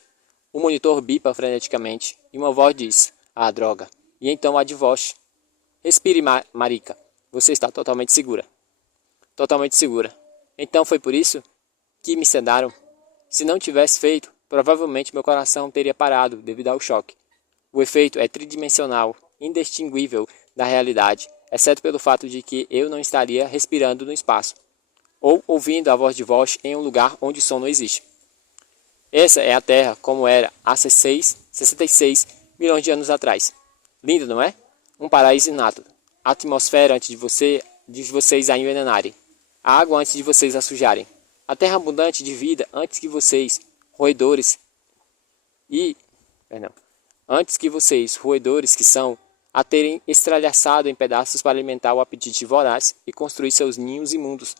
O monitor bipa freneticamente, e uma voz diz: ah, droga. E então há de voz: respire, Marika. Você está totalmente segura. Totalmente segura. Então foi por isso que me sedaram. Se não tivesse feito, provavelmente meu coração teria parado devido ao choque. O efeito é tridimensional, indistinguível da realidade, exceto pelo fato de que eu não estaria respirando no espaço, ou ouvindo a voz de voz em um lugar onde som não existe. Essa é a Terra como era há 66 milhões de anos atrás. Lindo, não é? Um paraíso inato. A atmosfera antes de vocês a envenenarem. A água antes de vocês a sujarem. A terra abundante de vida antes que vocês, roedores que são, a terem estralhaçado em pedaços para alimentar o apetite voraz e construir seus ninhos imundos.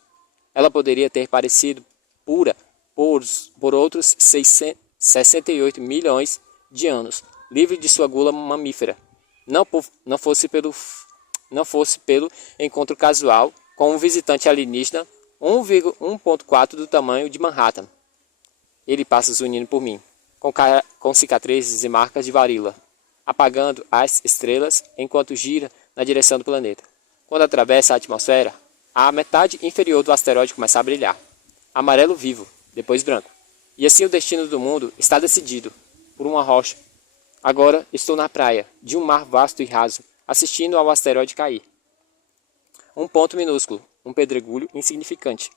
Ela poderia ter parecido pura por outros 68 milhões de anos, livre de sua gula mamífera, não fosse pelo encontro casual com um visitante alienígena 1,4 do tamanho de Manhattan. Ele passa zunindo por mim, com cicatrizes e marcas de varíola, apagando as estrelas enquanto gira na direção do planeta. Quando atravessa a atmosfera, a metade inferior do asteroide começa a brilhar. Amarelo vivo, depois branco. E assim o destino do mundo está decidido, por uma rocha. Agora estou na praia, de um mar vasto e raso, assistindo ao asteroide cair. Um ponto minúsculo, um pedregulho insignificante.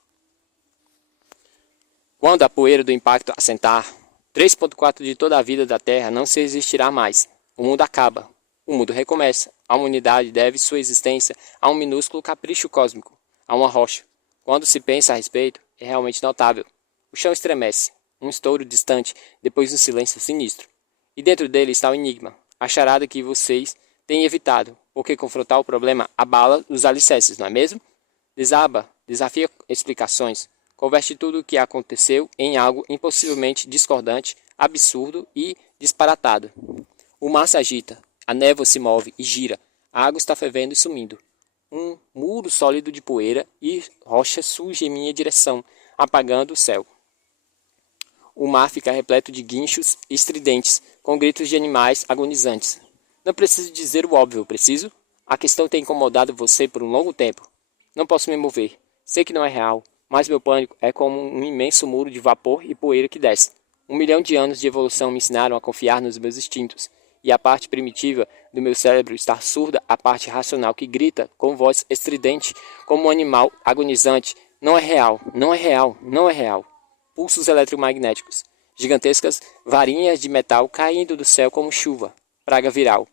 Quando a poeira do impacto assentar, 3,4 de toda a vida da Terra não se existirá mais. O mundo acaba. O mundo recomeça. A humanidade deve sua existência a um minúsculo capricho cósmico, a uma rocha. Quando se pensa a respeito, é realmente notável. O chão estremece. Um estouro distante, depois um silêncio sinistro. E dentro dele está o enigma, a charada que vocês têm evitado, porque confrontar o problema abala os alicerces, não é mesmo? Desafia explicações, converte tudo o que aconteceu em algo impossivelmente discordante, absurdo e disparatado. O mar se agita, a névoa se move e gira, a água está fervendo e sumindo. Um muro sólido de poeira e rocha surge em minha direção, apagando o céu. O mar fica repleto de guinchos estridentes, com gritos de animais agonizantes. Não preciso dizer o óbvio, preciso? A questão tem incomodado você por um longo tempo. Não posso me mover. Sei que não é real, mas meu pânico é como um imenso muro de vapor e poeira que desce. 1 milhão de anos de evolução me ensinaram a confiar nos meus instintos, e a parte primitiva do meu cérebro está surda à parte racional que grita com voz estridente como um animal agonizante. Não é real, não é real, não é real. Pulsos eletromagnéticos, gigantescas varinhas de metal caindo do céu como chuva, praga viral.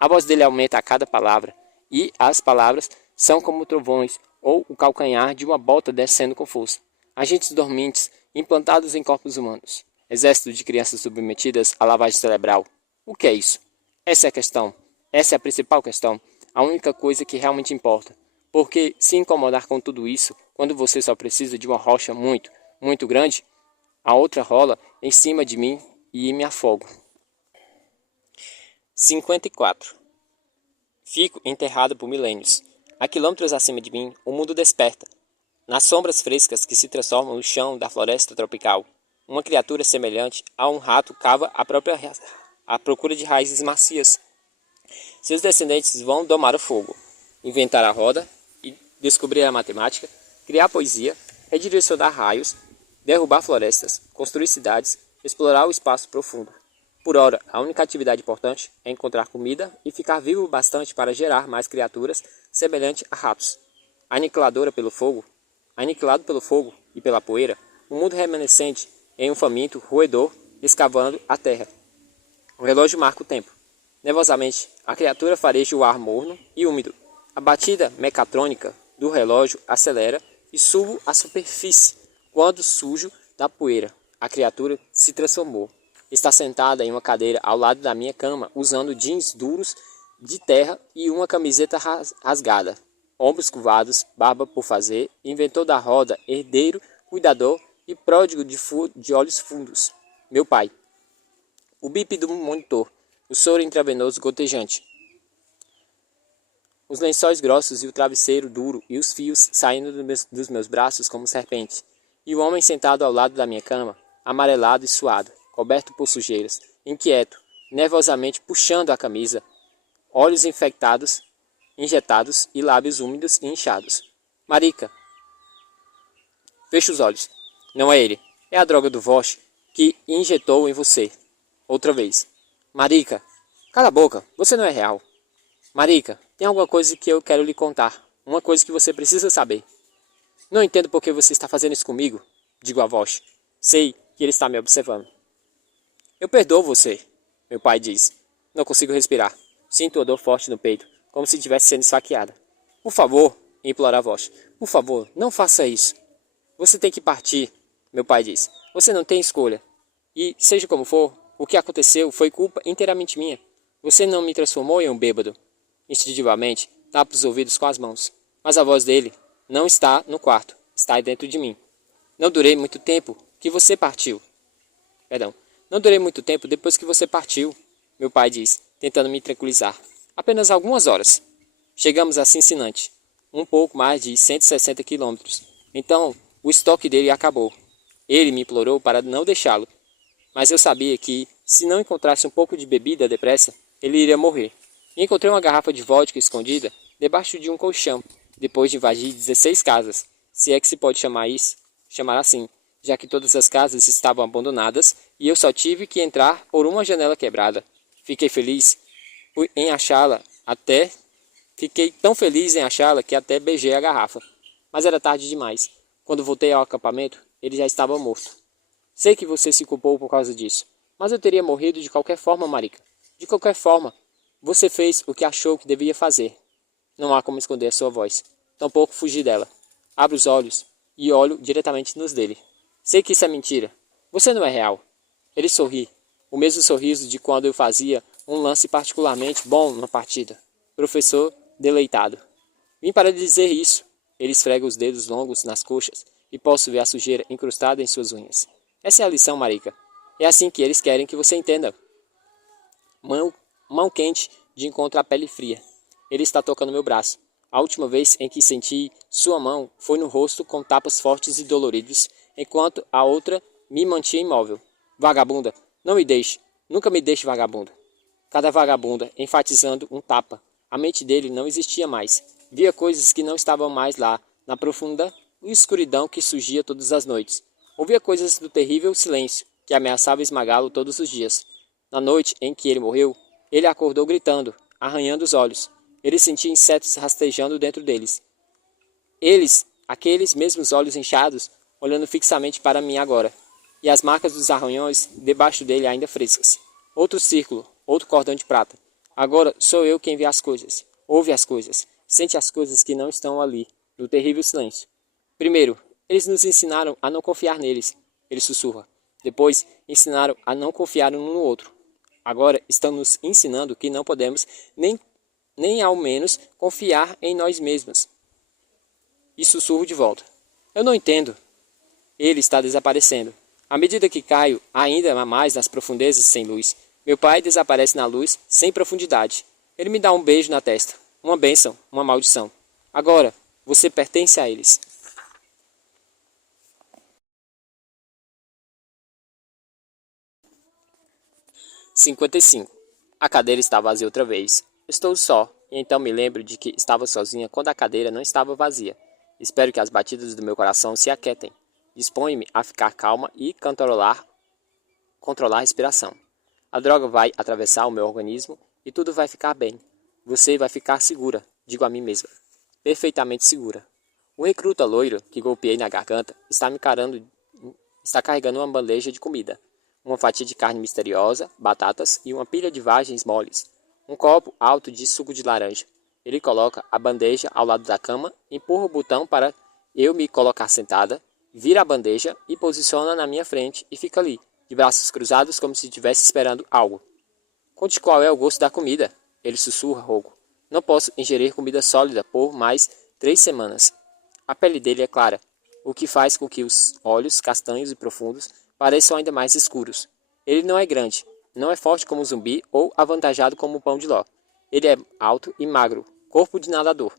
A voz dele aumenta a cada palavra, e as palavras são como trovões ou o calcanhar de uma bota descendo com força. Agentes dormentes implantados em corpos humanos. Exército de crianças submetidas à lavagem cerebral. O que é isso? Essa é a questão. Essa é a principal questão. A única coisa que realmente importa. Porque se incomodar com tudo isso, quando você só precisa de uma rocha muito, muito grande, a outra rola em cima de mim e me afogo. 54. Fico enterrado por milênios. A quilômetros acima de mim, o mundo desperta. Nas sombras frescas que se transformam no chão da floresta tropical, uma criatura semelhante a um rato cava à procura de raízes macias. Seus descendentes vão domar o fogo, inventar a roda e descobrir a matemática, criar poesia, redirecionar raios, derrubar florestas, construir cidades, explorar o espaço profundo. Por ora, a única atividade importante é encontrar comida e ficar vivo bastante para gerar mais criaturas semelhantes a ratos. Aniquilado pelo fogo e pela poeira, o mundo remanescente em um faminto roedor escavando a terra. O relógio marca o tempo. Nervosamente, a criatura fareja o ar morno e úmido. A batida mecatrônica do relógio acelera e subo à superfície. Quando sujo da poeira, a criatura se transformou. Está sentada em uma cadeira ao lado da minha cama, usando jeans duros de terra e uma camiseta rasgada. Ombros curvados, barba por fazer, inventor da roda, herdeiro, cuidador e pródigo de olhos fundos. Meu pai. O bip do monitor, o soro intravenoso gotejante. Os lençóis grossos e o travesseiro duro e os fios saindo dos meus braços como serpentes. E o homem sentado ao lado da minha cama, amarelado e suado, coberto por sujeiras, inquieto, nervosamente puxando a camisa, olhos injetados e lábios úmidos e inchados. Marica. Feche os olhos. Não é ele. É a droga do Vosh que injetou em você. Outra vez. Marica. Cala a boca. Você não é real. Marica, tem alguma coisa que eu quero lhe contar. Uma coisa que você precisa saber. Não entendo por que você está fazendo isso comigo, digo a Vosh. Sei que ele está me observando. Eu perdoo você, meu pai diz. Não consigo respirar. Sinto uma dor forte no peito, como se estivesse sendo esfaqueada. Por favor, implora a Vosh. Por favor, não faça isso. Você tem que partir, meu pai diz. Você não tem escolha. E, seja como for, o que aconteceu foi culpa inteiramente minha. Você não me transformou em um bêbado. Instintivamente, tapa os ouvidos com as mãos. Mas a voz dele não está no quarto, está aí dentro de mim. Não durei muito tempo que você partiu. Não durei muito tempo depois que você partiu, meu pai diz, tentando me tranquilizar. Apenas algumas horas. Chegamos a Cincinnati, um pouco mais de 160 quilômetros. Então, o estoque dele acabou. Ele me implorou para não deixá-lo. Mas eu sabia que, se não encontrasse um pouco de bebida depressa, ele iria morrer. E encontrei uma garrafa de vodka escondida debaixo de um colchão, depois de invadir 16 casas, se é que se pode chamar assim, já que todas as casas estavam abandonadas e eu só tive que entrar por uma janela quebrada. Fiquei tão feliz em achá-la que até beijei a garrafa. Mas era tarde demais. Quando voltei ao acampamento, ele já estava morto. Sei que você se culpou por causa disso, mas eu teria morrido de qualquer forma, Marica. De qualquer forma, você fez o que achou que devia fazer. Não há como esconder a sua voz. Tampouco fugir dela. Abro os olhos e olho diretamente nos dele. Sei que isso é mentira. Você não é real. Ele sorri. O mesmo sorriso de quando eu fazia um lance particularmente bom na partida. Professor deleitado. Vim para lhe dizer isso. Ele esfrega os dedos longos nas coxas e posso ver a sujeira incrustada em suas unhas. Essa é a lição, Marica. É assim que eles querem que você entenda. Mão quente de encontro à pele fria. Ele está tocando meu braço. A última vez em que senti sua mão foi no rosto com tapas fortes e doloridos, enquanto a outra me mantinha imóvel. Vagabunda, não me deixe. Nunca me deixe, vagabunda. Cada vagabunda enfatizando um tapa. A mente dele não existia mais. Via coisas que não estavam mais lá, na profunda escuridão que surgia todas as noites. Ouvia coisas do terrível silêncio que ameaçava esmagá-lo todos os dias. Na noite em que ele morreu, ele acordou gritando, arranhando os olhos. Ele sentia insetos rastejando dentro deles. Aqueles mesmos olhos inchados, olhando fixamente para mim agora. E as marcas dos arranhões debaixo dele ainda frescas. Outro círculo, outro cordão de prata. Agora sou eu quem vê as coisas, ouve as coisas, sente as coisas que não estão ali, no terrível silêncio. Primeiro, eles nos ensinaram a não confiar neles, ele sussurra. Depois, ensinaram a não confiar um no outro. Agora estão nos ensinando que não podemos nem ao menos confiar em nós mesmos. E sussurro de volta. Eu não entendo. Ele está desaparecendo. À medida que caio ainda mais nas profundezas sem luz, meu pai desaparece na luz sem profundidade. Ele me dá um beijo na testa. Uma bênção, uma maldição. Agora, você pertence a eles. 55. A cadeira está vazia outra vez. Estou só, e então me lembro de que estava sozinha quando a cadeira não estava vazia. Espero que as batidas do meu coração se aquietem. Disponho-me a ficar calma e controlar a respiração. A droga vai atravessar o meu organismo e tudo vai ficar bem. Você vai ficar segura, digo a mim mesma. Perfeitamente segura. O recruta loiro que golpeei na garganta está carregando uma bandeja de comida. Uma fatia de carne misteriosa, batatas e uma pilha de vagens moles. Um copo alto de suco de laranja. Ele coloca a bandeja ao lado da cama, empurra o botão para eu me colocar sentada, vira a bandeja e posiciona na minha frente e fica ali, de braços cruzados como se estivesse esperando algo. Conte qual é o gosto da comida, ele sussurra rouco. Não posso ingerir comida sólida por mais 3 semanas. A pele dele é clara, o que faz com que os olhos castanhos e profundos pareçam ainda mais escuros. Ele não é grande, não é forte como um zumbi ou avantajado como um pão de ló. Ele é alto e magro, corpo de nadador.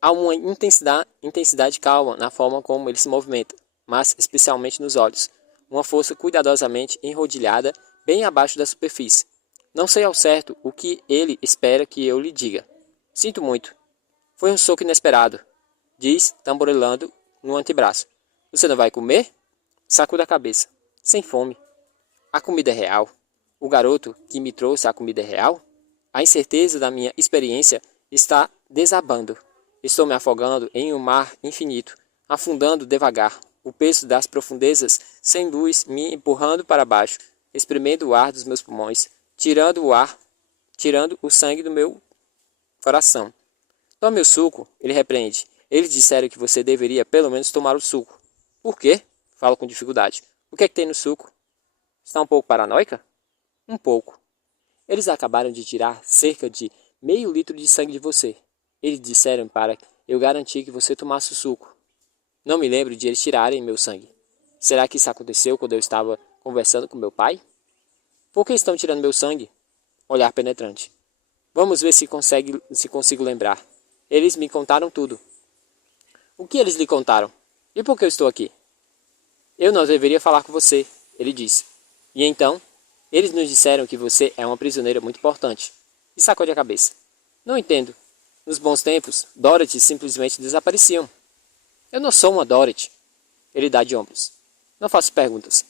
Há uma intensidade calma na forma como ele se movimenta, mas especialmente nos olhos. Uma força cuidadosamente enrodilhada bem abaixo da superfície. Não sei ao certo o que ele espera que eu lhe diga. Sinto muito. Foi um soco inesperado, diz, tamborilando no antebraço. Você não vai comer? Sacuda a cabeça. Sem fome. A comida é real. O garoto que me trouxe a comida é real? A incerteza da minha experiência está desabando. Estou me afogando em um mar infinito, afundando devagar. O peso das profundezas sem luz me empurrando para baixo, espremendo o ar dos meus pulmões, tirando o sangue do meu coração. Tome o suco, ele repreende. Eles disseram que você deveria pelo menos tomar o suco. Por quê? Falo com dificuldade. O que é que tem no suco? Está um pouco paranoica? Um pouco. Eles acabaram de tirar cerca de meio litro de sangue de você. Eles disseram para eu garantir que você tomasse o suco. Não me lembro de eles tirarem meu sangue. Será que isso aconteceu quando eu estava conversando com meu pai? Por que estão tirando meu sangue? Olhar penetrante. Vamos ver se consigo lembrar. Eles me contaram tudo. O que eles lhe contaram? E por que eu estou aqui? Eu não deveria falar com você, ele disse. E então, eles nos disseram que você é uma prisioneira muito importante. E sacode a cabeça. Não entendo. Nos bons tempos, Dorothy simplesmente desapareciam. Eu não sou uma Dorothy. Ele dá de ombros. Não faço perguntas.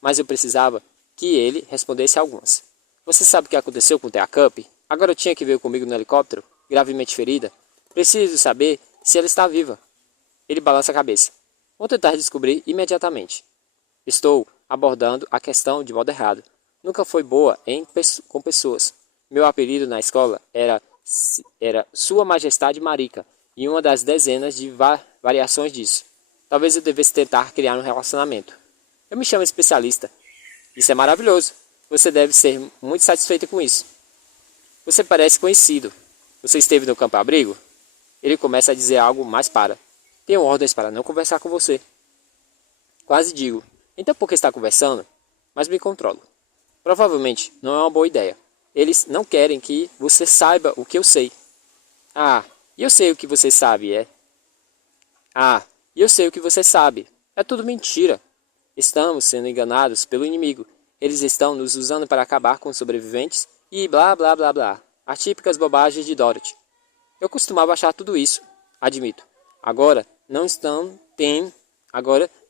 Mas eu precisava que ele respondesse algumas. Você sabe o que aconteceu com Thea Cup? A garotinha que veio comigo no helicóptero, gravemente ferida. Preciso saber se ela está viva. Ele balança a cabeça. Vou tentar descobrir imediatamente. Estou abordando a questão de modo errado. Nunca foi boa com pessoas. Meu apelido na escola era Sua Majestade Marica, e uma das dezenas de variações disso. Talvez eu devesse tentar criar um relacionamento. Eu me chamo especialista. Isso é maravilhoso. Você deve ser muito satisfeita com isso. Você parece conhecido. Você esteve no campo-abrigo? Ele começa a dizer algo, mas para. Tenho ordens para não conversar com você. Quase digo. Então por que está conversando? Mas me controlo. Provavelmente não é uma boa ideia. Eles não querem que você saiba o que eu sei. Ah, e eu sei o que você sabe, é? Ah, e eu sei o que você sabe. É tudo mentira. Estamos sendo enganados pelo inimigo. Eles estão nos usando para acabar com os sobreviventes e blá blá blá blá. As típicas bobagens de Dorothy. Eu costumava achar tudo isso, admito. Agora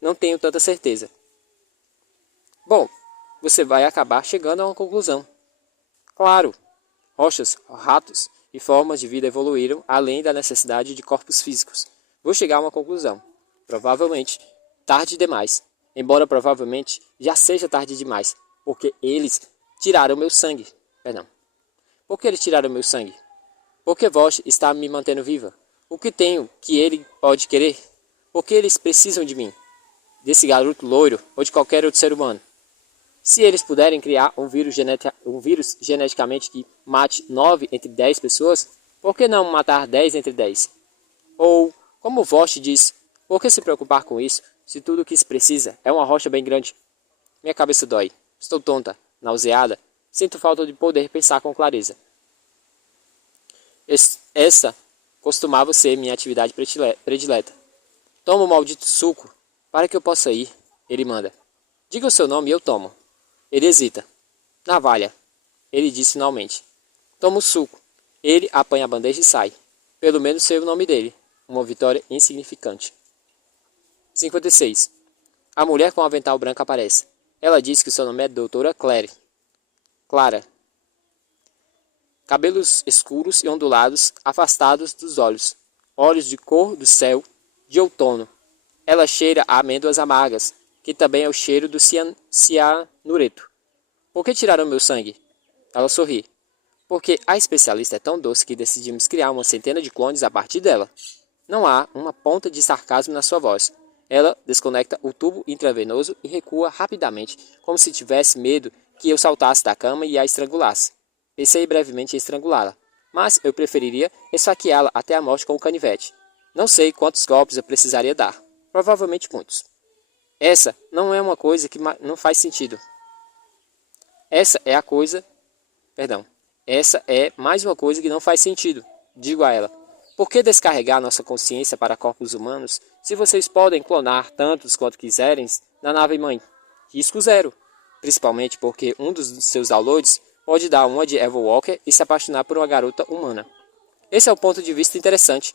não tenho tanta certeza. Bom, você vai acabar chegando a uma conclusão. Claro, rochas, ratos e formas de vida evoluíram além da necessidade de corpos físicos. Vou chegar a uma conclusão. Provavelmente, tarde demais. Embora provavelmente já seja tarde demais, porque eles tiraram meu sangue. Perdão. Por que eles tiraram meu sangue? Porque Vosh está me mantendo viva. O que tenho que ele pode querer? Porque eles precisam de mim, desse garoto loiro ou de qualquer outro ser humano. Se eles puderem criar um vírus geneticamente que mate 9 entre 10 pessoas, por que não matar 10 entre 10? Ou, como Vosh diz, por que se preocupar com isso, se tudo o que se precisa é uma rocha bem grande? Minha cabeça dói. Estou tonta, nauseada. Sinto falta de poder pensar com clareza. Essa costumava ser minha atividade predileta. Toma o maldito suco, para que eu possa ir, ele manda. Diga o seu nome e eu tomo. Ele hesita. Navalha, ele diz finalmente. Toma o suco. Ele apanha a bandeja e sai. Pelo menos sei o nome dele. Uma vitória insignificante. 56. A mulher com o avental branco aparece. Ela diz que seu nome é Doutora Clara. Cabelos escuros e ondulados, afastados dos olhos. Olhos de cor do céu, de outono. Ela cheira a amêndoas amargas, que também é o cheiro do cianureto. Por que tiraram meu sangue? Ela sorri. Porque a especialista é tão doce que decidimos criar uma centena de clones a partir dela. Não há uma ponta de sarcasmo na sua voz. Ela desconecta o tubo intravenoso e recua rapidamente, como se tivesse medo que eu saltasse da cama e a estrangulasse. Pensei brevemente em estrangulá-la, mas eu preferiria esfaqueá-la até a morte com o canivete. Não sei quantos golpes eu precisaria dar. Provavelmente muitos. Essa não é uma coisa que não faz sentido. Essa é mais uma coisa que não faz sentido, digo a ela. Por que descarregar nossa consciência para corpos humanos se vocês podem clonar tantos quanto quiserem na nave-mãe? Risco zero, principalmente porque um dos seus downloads pode dar uma de Eva Walker e se apaixonar por uma garota humana. Esse é um ponto de vista interessante.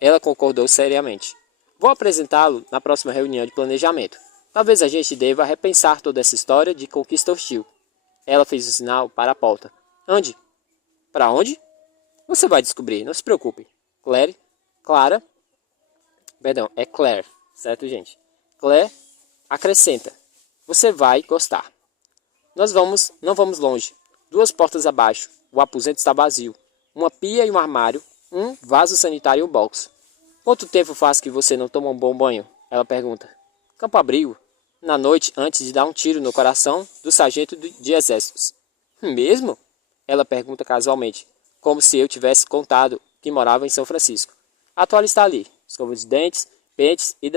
Ela concordou seriamente. Vou apresentá-lo na próxima reunião de planejamento. Talvez a gente deva repensar toda essa história de conquista hostil. Ela fez um sinal para a porta. Ande. Para onde? Você vai descobrir, não se preocupe. Claire, certo, gente? Claire acrescenta. Você vai gostar. Não vamos longe. 2 portas abaixo. O aposento está vazio. Uma pia e um armário. Um vaso sanitário e um box. Quanto tempo faz que você não toma um bom banho? Ela pergunta. Campo Abrigo. Na noite antes de dar um tiro no coração do sargento de exércitos. Mesmo? Ela pergunta casualmente, como se eu tivesse contado que morava em São Francisco. A toalha está ali. Escova de dentes, pentes e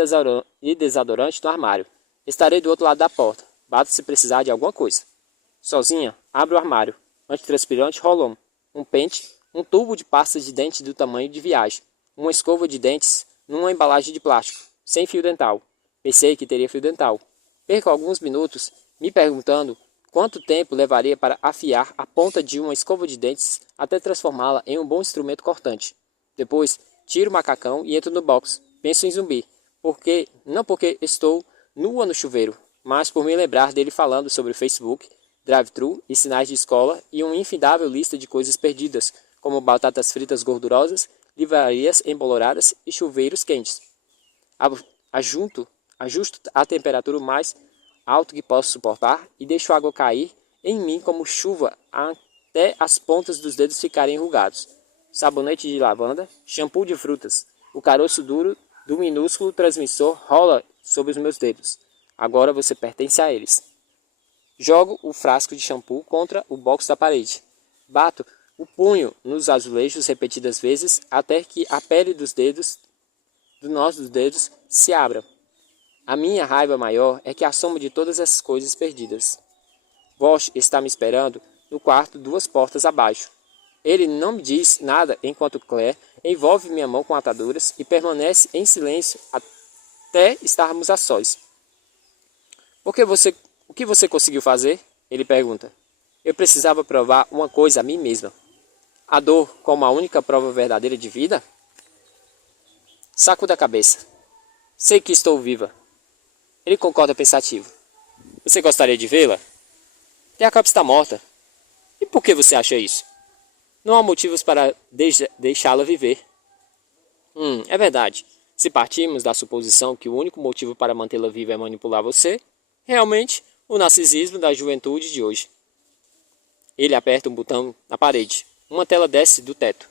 desodorante no armário. Estarei do outro lado da porta. Bato se precisar de alguma coisa. Sozinha, abro o armário. Antitranspirante Rolon. Um pente, um tubo de pasta de dente do tamanho de viagem. Uma escova de dentes numa embalagem de plástico, sem fio dental. Pensei que teria fio dental. Perco alguns minutos me perguntando quanto tempo levaria para afiar a ponta de uma escova de dentes até transformá-la em um bom instrumento cortante. Depois, tiro o macacão e entro no box. Penso em Zumbi. Não porque estou nua no chuveiro, mas por me lembrar dele falando sobre o Facebook, drive-thru e sinais de escola e uma infindável lista de coisas perdidas, como batatas fritas gordurosas, livrarias emboloradas e chuveiros quentes. Ajusto a temperatura mais alto que posso suportar e deixo a água cair em mim como chuva até as pontas dos dedos ficarem enrugados. Sabonete de lavanda, shampoo de frutas. O caroço duro do minúsculo transmissor rola sobre os meus dedos. Agora você pertence a eles. Jogo o frasco de shampoo contra o box da parede. Bato o punho nos azulejos repetidas vezes até que a pele dos nós dos dedos se abra. A minha raiva maior é que a soma de todas essas coisas perdidas. Bosch está me esperando no quarto 2 portas abaixo. Ele não me diz nada enquanto Claire envolve minha mão com ataduras e permanece em silêncio até estarmos a sós. O que você conseguiu fazer? Ele pergunta. Eu precisava provar uma coisa a mim mesma. A dor como a única prova verdadeira de vida? Saco da cabeça. Sei que estou viva. Ele concorda pensativo. Você gostaria de vê-la? Jacob está morta. E por que você acha isso? Não há motivos para deixá-la viver. É verdade. Se partirmos da suposição que o único motivo para mantê-la viva é manipular você, realmente, o narcisismo da juventude de hoje. Ele aperta um botão na parede. Uma tela desce do teto.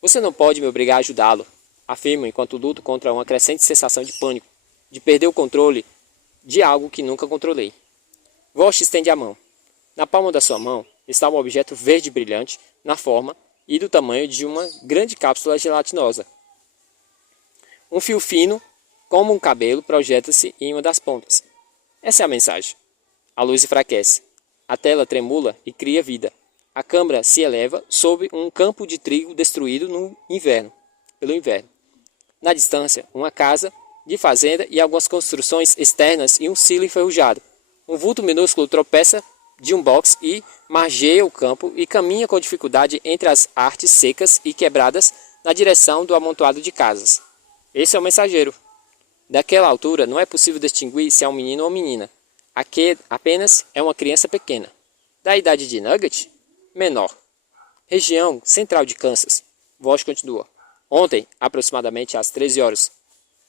Você não pode me obrigar a ajudá-lo, afirma enquanto luto contra uma crescente sensação de pânico, de perder o controle de algo que nunca controlei. Vosch estende a mão. Na palma da sua mão está um objeto verde brilhante, na forma e do tamanho de uma grande cápsula gelatinosa. Um fio fino, como um cabelo, projeta-se em uma das pontas. Essa é a mensagem. A luz enfraquece. A tela tremula e cria vida. A câmara se eleva sob um campo de trigo destruído no inverno. pelo inverno. Na distância, uma casa de fazenda e algumas construções externas e um silo enferrujado. Um vulto minúsculo tropeça de um box e margeia o campo e caminha com dificuldade entre as artes secas e quebradas na direção do amontoado de casas. Esse é o mensageiro. Daquela altura, não é possível distinguir se é um menino ou menina. Aqui apenas é uma criança pequena. Da idade de Nugget? Menor. Região central de Kansas. Voz continua. Ontem, aproximadamente às 13 horas,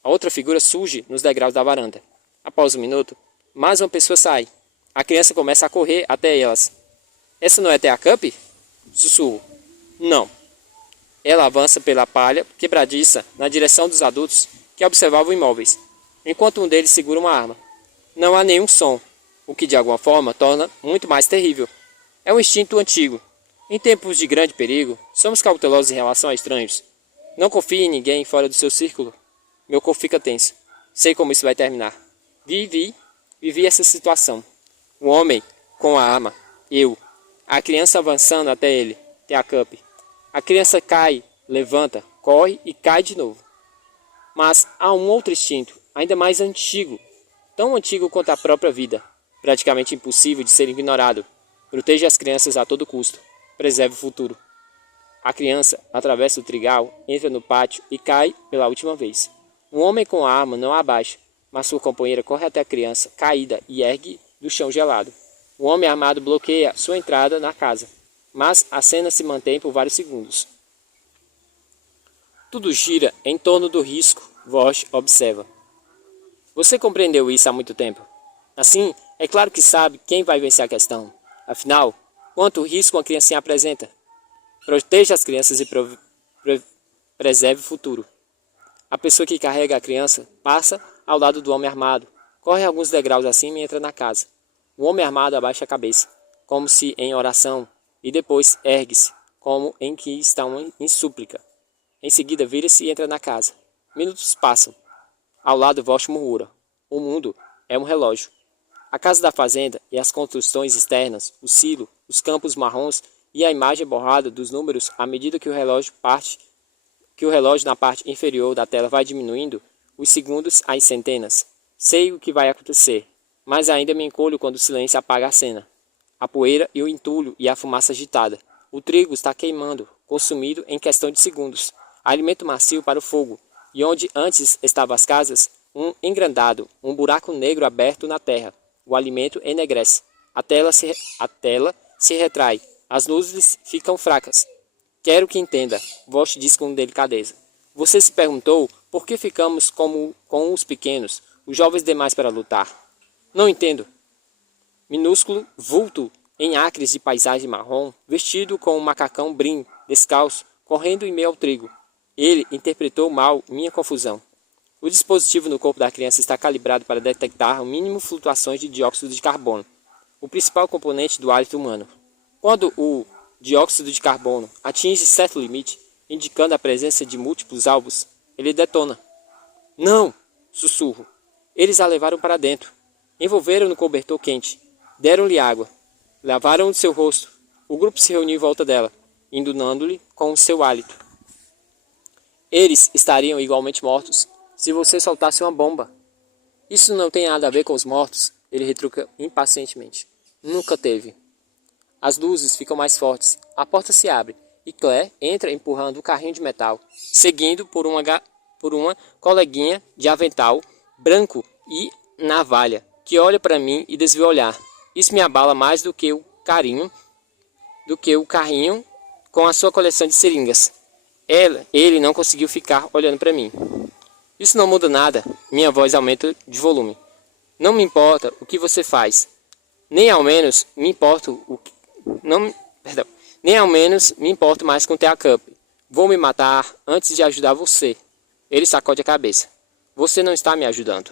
a outra figura surge nos degraus da varanda. Após um minuto, mais uma pessoa sai. A criança começa a correr até elas. Essa não é Thea Cup? Sussurro. Não. Ela avança pela palha quebradiça na direção dos adultos que observavam imóveis, enquanto um deles segura uma arma. Não há nenhum som, o que de alguma forma torna muito mais terrível. É um instinto antigo. Em tempos de grande perigo, somos cautelosos em relação a estranhos. Não confie em ninguém fora do seu círculo. Meu corpo fica tenso. Sei como isso vai terminar. Vivi essa situação. O homem com a arma. Eu. A criança avançando até ele. Thea Cup. A criança cai, levanta, corre e cai de novo. Mas há um outro instinto, ainda mais antigo. Tão antigo quanto a própria vida. Praticamente impossível de ser ignorado. Proteja as crianças a todo custo. Preserve o futuro. A criança atravessa o trigal, entra no pátio e cai pela última vez. Um homem com a arma não a abaixa, mas sua companheira corre até a criança, caída, e ergue do chão gelado. O homem armado bloqueia sua entrada na casa, mas a cena se mantém por vários segundos. Tudo gira em torno do risco, Vosh observa. Você compreendeu isso há muito tempo. Assim, é claro que sabe quem vai vencer a questão. Afinal, quanto risco uma criancinha apresenta? Proteja as crianças e preserve o futuro. A pessoa que carrega a criança passa ao lado do homem armado, corre alguns degraus acima e entra na casa. O homem armado abaixa a cabeça, como se em oração, e depois ergue-se, como em que está em súplica. Em seguida vira-se e entra na casa. Minutos passam. Ao lado Vosh murmura. O mundo é um relógio. A casa da fazenda e as construções externas, o silo, os campos marrons e a imagem borrada dos números à medida que o relógio na parte inferior da tela vai diminuindo, os segundos às centenas. Sei o que vai acontecer, mas ainda me encolho quando o silêncio apaga a cena. A poeira e o entulho e a fumaça agitada. O trigo está queimando, consumido em questão de segundos. Alimento macio para o fogo, e onde antes estavam as casas, um engrandado, um buraco negro aberto na terra. O alimento enegrece. A tela se retrai. As luzes ficam fracas. Quero que entenda, Vosh diz com delicadeza. Você se perguntou por que ficamos com os pequenos, os jovens demais para lutar. Não entendo. Minúsculo vulto em acres de paisagem marrom, vestido com um macacão brim, descalço, correndo em meio ao trigo. Ele interpretou mal minha confusão. O dispositivo no corpo da criança está calibrado para detectar o mínimo flutuações de dióxido de carbono, o principal componente do hálito humano. Quando o dióxido de carbono atinge certo limite, indicando a presença de múltiplos alvos, ele detona. Não! Sussurro. Eles a levaram para dentro. Envolveram no cobertor quente. Deram-lhe água. Lavaram o seu rosto. O grupo se reuniu em volta dela, indunando-lhe com o seu hálito. Eles estariam igualmente mortos se você soltasse uma bomba. Isso não tem nada a ver com os mortos, ele retruca impacientemente. Nunca teve. As luzes ficam mais fortes. A porta se abre e Claire entra empurrando um carrinho de metal, seguindo por uma coleguinha de avental branco e navalha, que olha para mim e desvia o olhar. Isso me abala mais do que o carrinho com a sua coleção de seringas. Ele não conseguiu ficar olhando para mim. Isso não muda nada. Minha voz aumenta de volume. Não me importa o que você faz. Nem ao menos me importo mais com Thea Cup. Vou me matar antes de ajudar você. Ele sacode a cabeça. Você não está me ajudando.